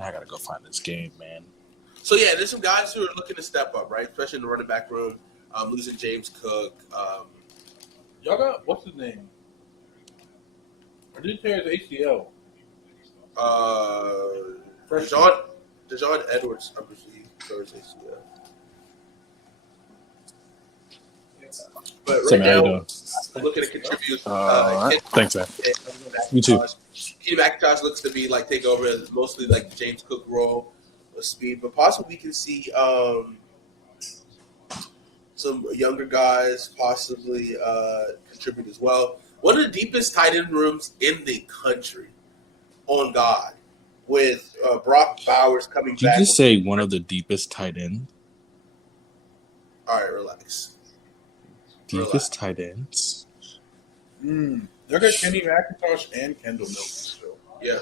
I gotta go find this game, man. So yeah, there's some guys who are looking to step up, right? Especially in the running back room. Losing James Cook. Y'all got what's his name? Or did he tear his ACL? Dejon Edwards, obviously, tore his ACL. But right now, I'm looking to contribute. Thanks, man. You too. Kenny McIntosh looks to be like take over as mostly like the James Cook role with speed, but possibly we can see some younger guys possibly contribute as well. One of the deepest tight end rooms in the country, on God, with Brock Bowers coming Did back. you just say one of the deepest tight ends? All right, relax. Deepest tight ends? They're got Kenny McIntosh and Kendall Milton still. Yeah.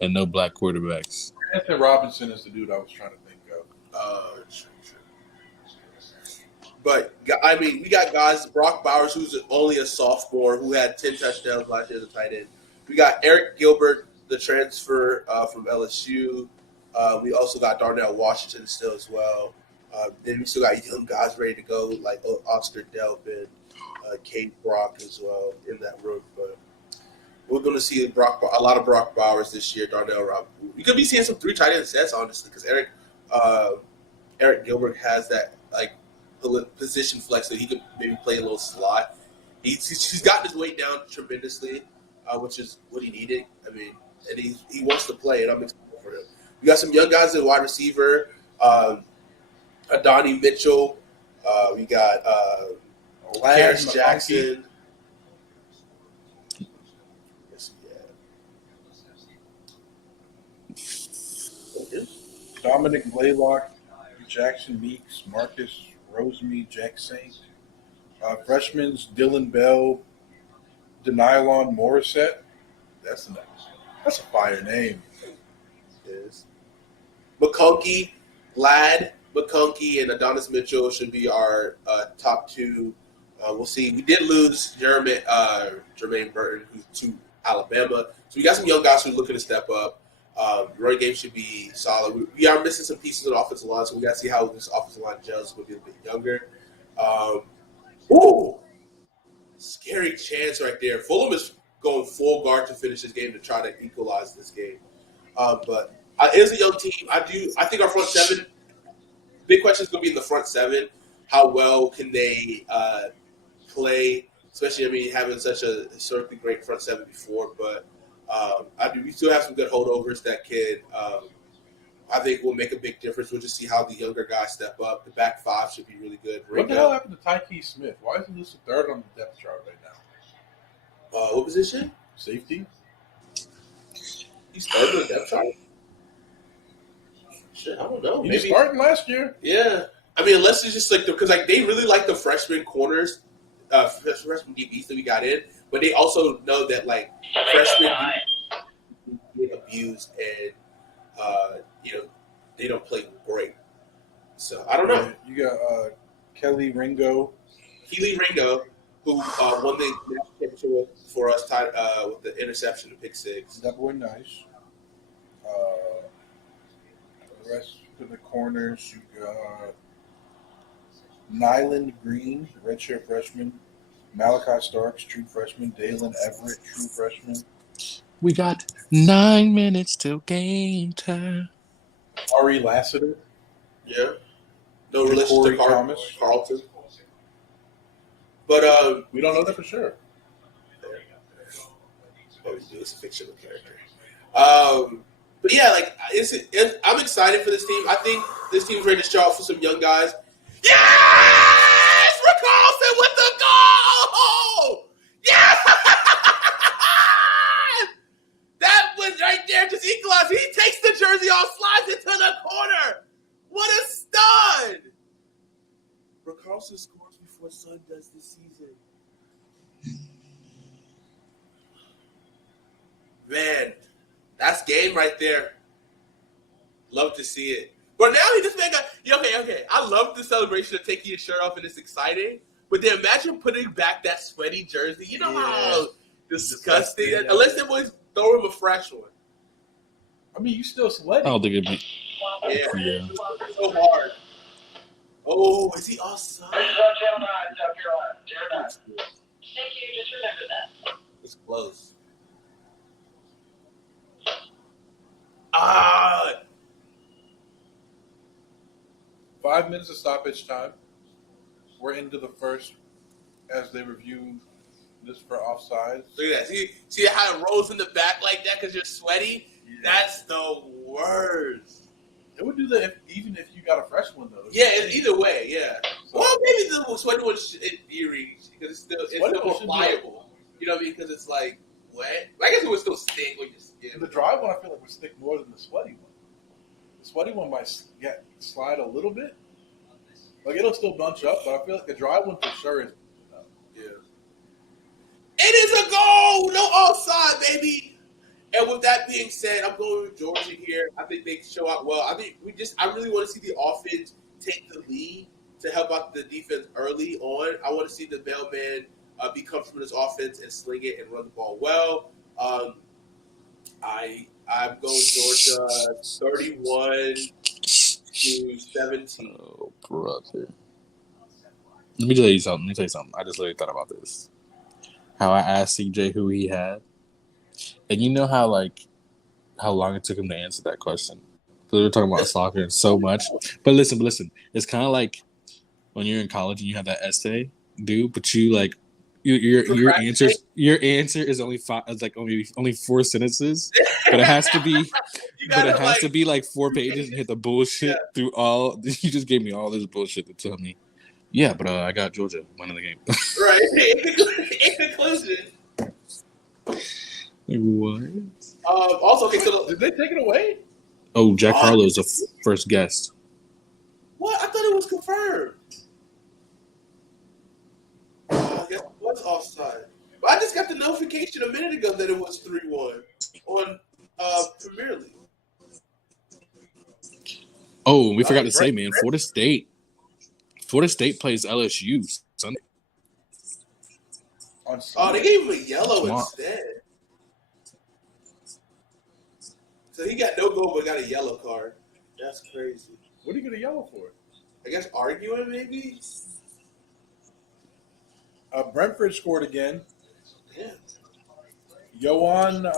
And no black quarterbacks. Anthony Robinson is the dude I was trying to think of. True. But, I mean, we got guys, Brock Bowers, who's only a sophomore, who had 10 touchdowns last year as a tight end. We got Eric Gilbert, the transfer from LSU. We also got Darnell Washington still as well. Then we still got young guys ready to go, like Oscar Delphin, Kate Brock as well in that room. But we're going to see a lot of Brock Bowers this year, Darnell Robinson. We could be seeing some 3 tight end sets, honestly, because Eric Gilbert has that, like, position flex that he could maybe play a little slot. He's gotten his weight down tremendously, which is what he needed. I mean, and he wants to play, and I'm excited for him. We got some young guys at wide receiver. Adonai Mitchell. We got Karis Jackson. Dominic Blaylock, Jackson Meeks, Marcus Rosemy, Jack Saint. Freshmen's Dylan Bell, Denylon Morissette. That's a fire name. It is. McConkey, Lad McConkey, and Adonis Mitchell should be our top 2. We'll see. We did lose Jermaine Burton, who's to Alabama. So we got some young guys who are looking to step up. Running game should be solid. We are missing some pieces on the offensive line, so we got to see how this offensive line gels. We'll be a bit younger. Scary chance right there. Fulham is going full guard to finish this game to try to equalize this game. But it is a young team. I think our front 7. Big question is going to be in the front 7. How well can they play? Especially, I mean, having such a historically great front 7 before, but. We still have some good holdovers that can, I think, will make a big difference. We'll just see how the younger guys step up. The back 5 should be really good. What the hell happened to Tyke Smith? Why is he listed 3rd on the depth chart right now? What position? Safety. He's 3rd on the depth chart? Shit, I don't know. He was starting last year. Yeah. I mean, unless it's just like because they really like the freshman corners, freshman DBs that we got in, but they also know that like freshmen get abused and they don't play great. So I don't know. You got Keely Ringo, who won the national championship for us with the interception and pick 6. That boy nice. The rest of the corners, you got Nyland Green, redshirt freshman. Malachi Starks, true freshman. Dalen Everett, true freshman. We got 9 minutes till game time. Ari Lassiter. Yeah. No relation to Carlton. But we don't know that for sure. It's a fictional character. But yeah, like I'm excited for this team. I think this team's ready to show off for some young guys. Yes! Rick Carlson with the goal! Yes! That was right there to equalize. He takes the jersey off, slides it to the corner. What a stud! Rick Carlson scores before Sun does this season. Man, that's game right there. Love to see it. But now he just made okay. I love the celebration of taking your shirt off and it's exciting. But then imagine putting back that sweaty jersey. You know how disgusting. Yeah. Unless they boys throw him a fresh one. I mean, you still sweaty. I don't think it'd be. Yeah. So hard. Oh, is he offside? This is on Channel 9, South Carolina. Channel 9. Thank you. Just remember that. It's close. 5 minutes of stoppage time. We're into the first as they review this for offsides. Look at that. See how it rolls in the back like that because you're sweaty? Yeah. That's the worst. It would do that even if you got a fresh one though. Yeah, either way, yeah. So, well, maybe the sweaty one in theory because it's still more pliable. You know what I mean? Because it's like wet. I guess it would still stick when you skin. The dry one, I feel like would stick more than the sweaty one. The sweaty one might slide a little bit. Like it'll still bunch up, but I feel like the dry one for sure is. Yeah. It is a goal! No offside, baby! And with that being said, I'm going with Georgia here. I think they show out well. I really want to see the offense take the lead to help out the defense early on. I want to see the mailman be comfortable in his offense and sling it and run the ball well. I'm going Georgia 31-17. Oh, brother. Let me tell you something. I just literally thought about this. How I asked CJ who he had. And you know how long it took him to answer that question? So we were talking about soccer so much. But listen. It's kind of like when you're in college and you have that essay due, but you like your answer is only only 4 sentences, but it has to be to be like 4 pages and hit the bullshit through all. You just gave me all this bullshit to tell me. Yeah, but I got Georgia winning the game. Right. In conclusion. What? Also, okay, so did they take it away? Oh, Jack Harlow's the first guest. What? I thought it was confirmed. I guess it was offside. But I just got the notification a minute ago that it was 3-1 on Premier League. Oh, we forgot to say, man, Florida State plays LSU Sunday. Oh, they gave him a yellow instead. So he got no goal but got a yellow card. That's crazy. What did he get a yellow for? I guess arguing maybe? Brentford scored again. Yeah. Yohan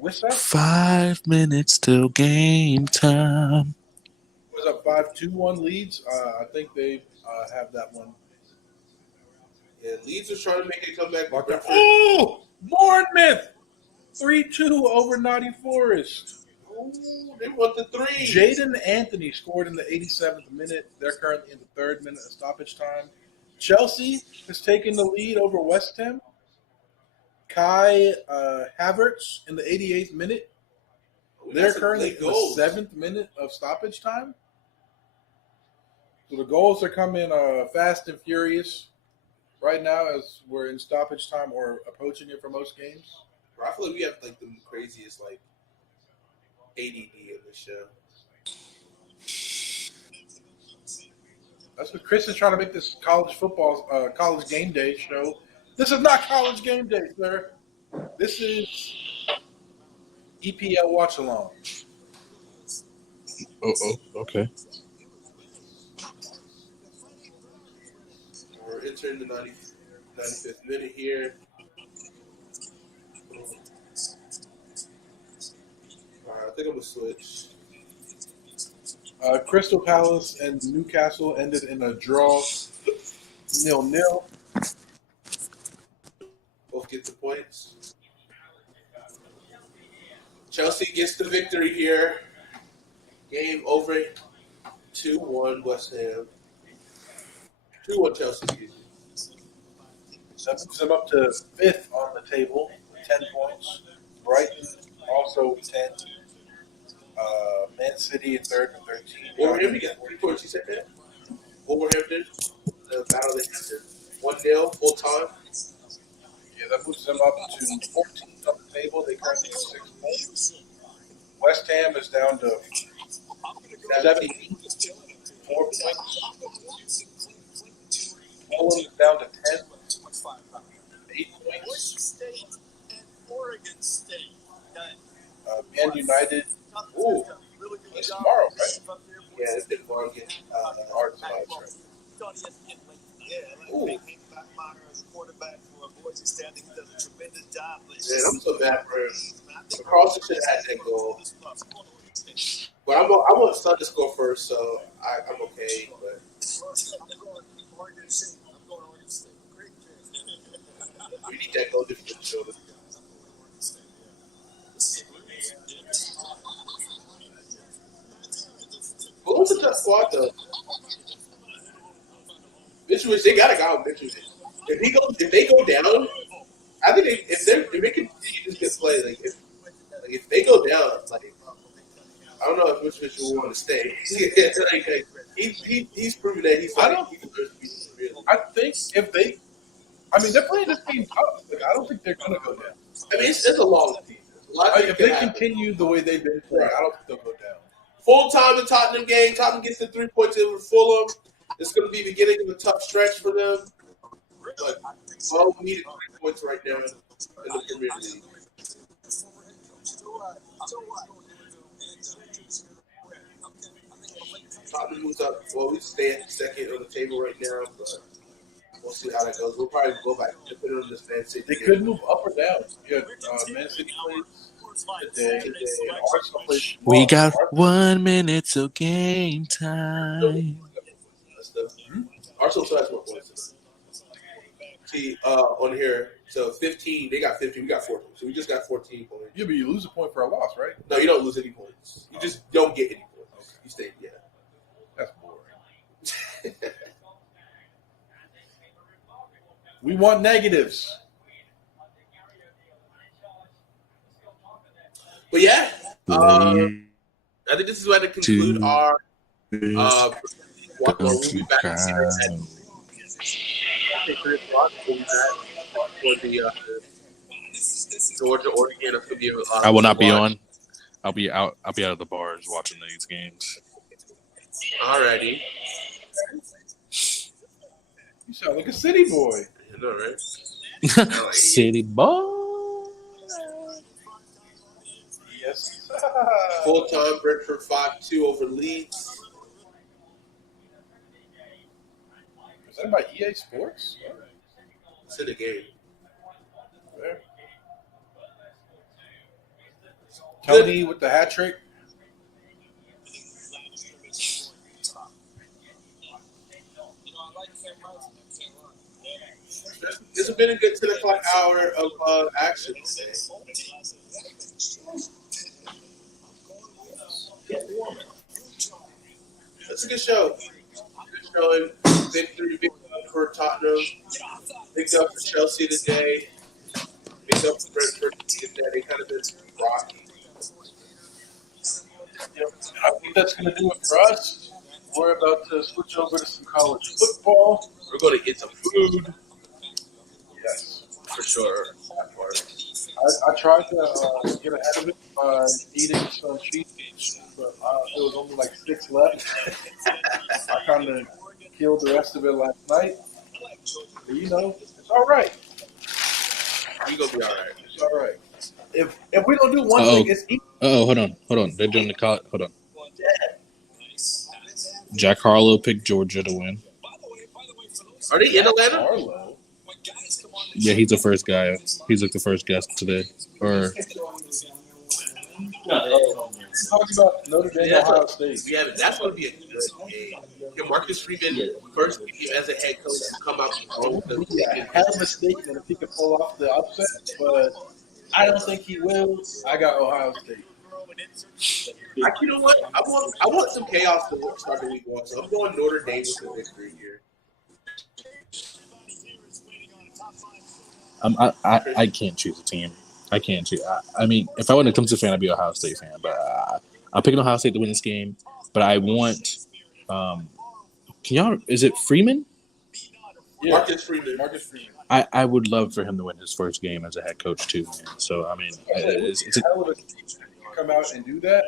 Wissa. 5 minutes till game time. Was up 5-2-1 Leeds. I think they have that one. Yeah, Leeds was trying to make it come back. Oh, Bournemouth 3-2 over Nottingham Forest. Oh, they want the 3. Jaden Anthony scored in the 87th minute. They're currently in the 3rd minute of stoppage time. Chelsea has taken the lead over West Ham. Kai Havertz in the 88th minute. They're currently in the 7th minute of stoppage time. So the goals are coming fast and furious right now as we're in stoppage time or approaching it for most games. I feel like we have like the craziest ADD in the show. That's what Chris is trying to make this college game day show. This is not college game day, sir. This is EPL watch along. Oh, okay. We're entering the 95th minute here. All right, I think I'm going to switch. Crystal Palace and Newcastle ended in a draw 0-0. Both get the points. Chelsea gets the victory here. Game over. 2-1 West Ham. 2-1 Chelsea. That moves them up to 5th on the table, 10 points. Brighton also 10. Man City in 3rd with 13. Wolverhampton got 3 points. You said that? Wolverhampton, the Battle of the Hampton. 1-0, full time. Yeah, that moves them up to 14th on the table. They currently have 6 points. West Ham is down to 17, 4 points. Fulham is down to 10, 8 points. Man United. Ooh, it's tomorrow, right? Yeah, it's been fun again. Hard to right. Ooh. Man, I'm so bad for him. Carlson should have had that goal. But I want Sun to score first, so I'm okay. But we need that goal differential. What was the squad though. Mitrovic, they got a guy with Mitrovic. If they go down, I think if they continue this good play, if they go down, like I don't know if Mitrovic will want to stay. He's proven that he's like he deserves to be really. I think if they, I mean, they're playing this team tough. Like, I don't think they're going to go down. I mean, it's a long season. If they continue the way they've been playing, I don't think they'll go down. Full time in Tottenham game. Tottenham gets the 3 points over Fulham. It's going to be the beginning of a tough stretch for them. But we need 3 points right now in the Premier League. Tottenham moves up. Well, we stay at second on the table right now, but we'll see how that goes. We'll probably go back to put it on this Man City. They could move up or down. Yeah, Man City plays today. Arsenal plays tomorrow. We got 1 minute till game time. Arsenal still has more points. See, on here, so 15, they got 15, we got 14. So we just got 14 points. Yeah, but you lose a point for a loss, right? No, you don't lose any points. You just don't get any points. Okay. You stay, yeah. That's boring. We want negatives. But yeah, I think this is where to conclude our we'll be back here at for the Georgia Oregon. I will not be on. I'll be out of the bars watching these games. Alrighty. You sound like a city boy. You know, right? City boy. Yes. Full time Brentford 5-2 over Leeds. Presented by EA Sports? It's in the game. There. Tony with the hat trick. This has been a good 10 o'clock hour of action today. That's a good show. Good showing. Victory for Tottenham. Big up for Chelsea today. Big up for Brentford today. They kind of been rocky. I think that's going to do it for us. We're about to switch over to some college football. We're going to get some food. Yes. For sure. I tried to get ahead of it by eating some cheese, but there was only like 6 left. I kind of killed the rest of it last night. But, you know, it's all right. You're going to be all right. It's all right. If we don't do one thing, it's easy. Hold on. They're doing the call. Hold on. Jack Harlow picked Georgia to win. Are they in Atlanta? Harlow. Yeah, he's the first guy. He's like the first guest today. Or Talking about Notre Dame, Ohio State. Yeah, that's going to be a good game. Can Marcus Freeman first as a head coach to come out and Yeah, I have a statement if he can pull off the upset, but I don't think he will. I got Ohio State. You know what? I want some chaos to start the week 1, so I'm going Notre Dame with the victory here. I can't choose a team. I can't choose. I mean, if I want to come to fan, I'd be an Ohio State fan. But I'm picking Ohio State to win this game. But I want. Can y'all? Is it Freeman? Yeah. Marcus Freeman. I would love for him to win his first game as a head coach too, man. So I mean, it's a, come out and do that.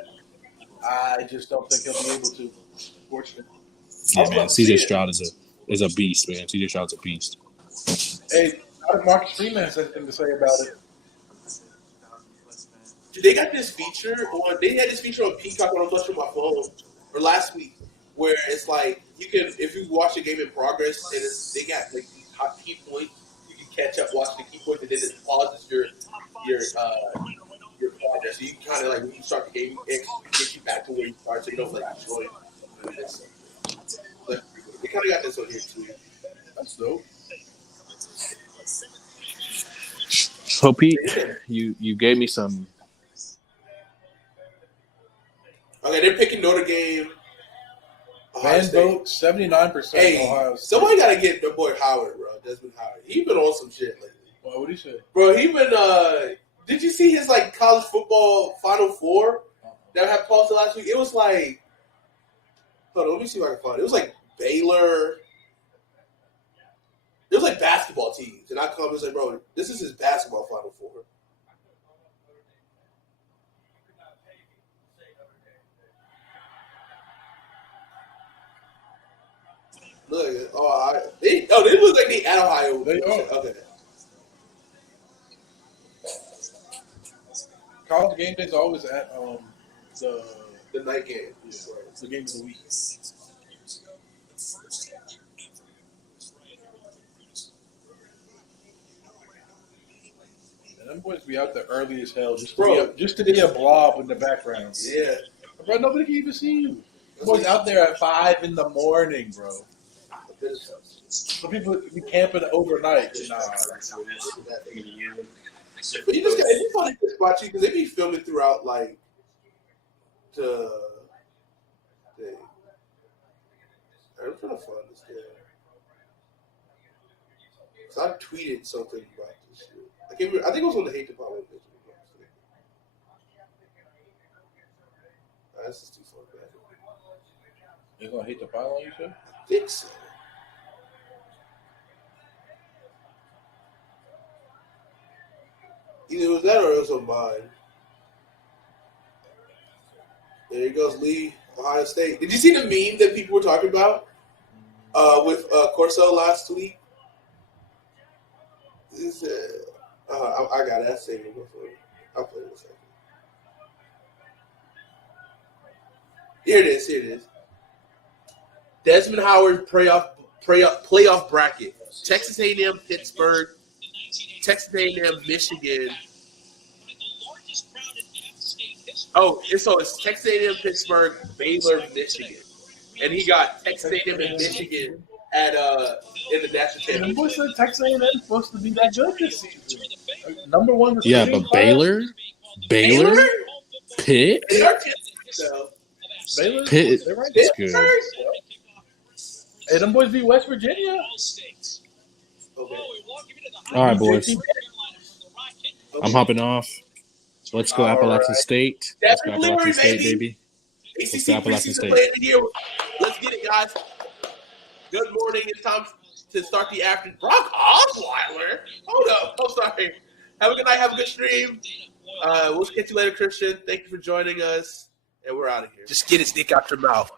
I just don't think he'll be able to. Fortunately. yeah, man. CJ Stroud is a beast, man. CJ Stroud's a beast. Hey, how did Marcus Freeman have anything to say about it? They got this feature on. They had this feature on Peacock when I was on my phone, or last week, where it's like you can, if you watch a game in progress, and they got like these hot key points, you can catch up, watch the key points, and then it pauses your progress. So you kind of like when you start the game, it gets you back to where you start, so you don't like destroy it. But they kind of got this on here too. That's dope. So Pete, you gave me some. Okay, they're picking Notre Dame. Ohio State. vote 79%. Hey, Ohio State. somebody got to get the boy Howard, bro. Desmond Howard. He been on some shit lately. Well, what did he say? Bro, he been. Did you see his like college football Final Four that had posted last week? It was like, hold on, let me see if I can find it. It was like Baylor. It was like basketball teams, and I come and say, bro, this is his basketball Final Four. Look, they look like they at Ohio. They are. Okay. College game days always at The night game. Yeah, it's the game of the week. And them boys be out there early as hell just to be a blob in the background. Yeah. Bro, nobody can even see you. Them boys out there at 5 in the morning, bro. Some people be camping overnight. Nah. But you just got it's funny to watch you because they be filming throughout like the thing. I'm trying to find this guy. So I tweeted something about this shit. I think it was on the Hate Department page. This is too far back. They're gonna hate the pile on you, sir? I think so. Either it was that or it was on mine. There he goes, Lee, Ohio State. Did you see the meme that people were talking about with Corso last week? This, I got that saved before. I'll play it in a second. Here it is. Desmond Howard playoff bracket. Texas A&M, Pittsburgh, Texas A&M, Michigan. It's Texas A&M, Pittsburgh, Baylor, Michigan, and he got Texas A&M and Michigan at in the national championship. And boys said Texas A&M is supposed to be that good this season. Number one. Yeah, but Baylor, Pitt, Baylor, Pitt, they're right. it's good. Hey, them boys beat West Virginia. Okay. All right, boys. I'm hopping off. Let's go Appalachian State. Let's go Appalachian State, baby. Let's go Appalachian State. Let's get it, guys. Good morning. It's time to start the afternoon. Brock Osweiler. Hold up. I'm sorry. Have a good night. Have a good stream. We'll catch you later, Christian. Thank you for joining us. And we're out of here. Just get his dick out your mouth.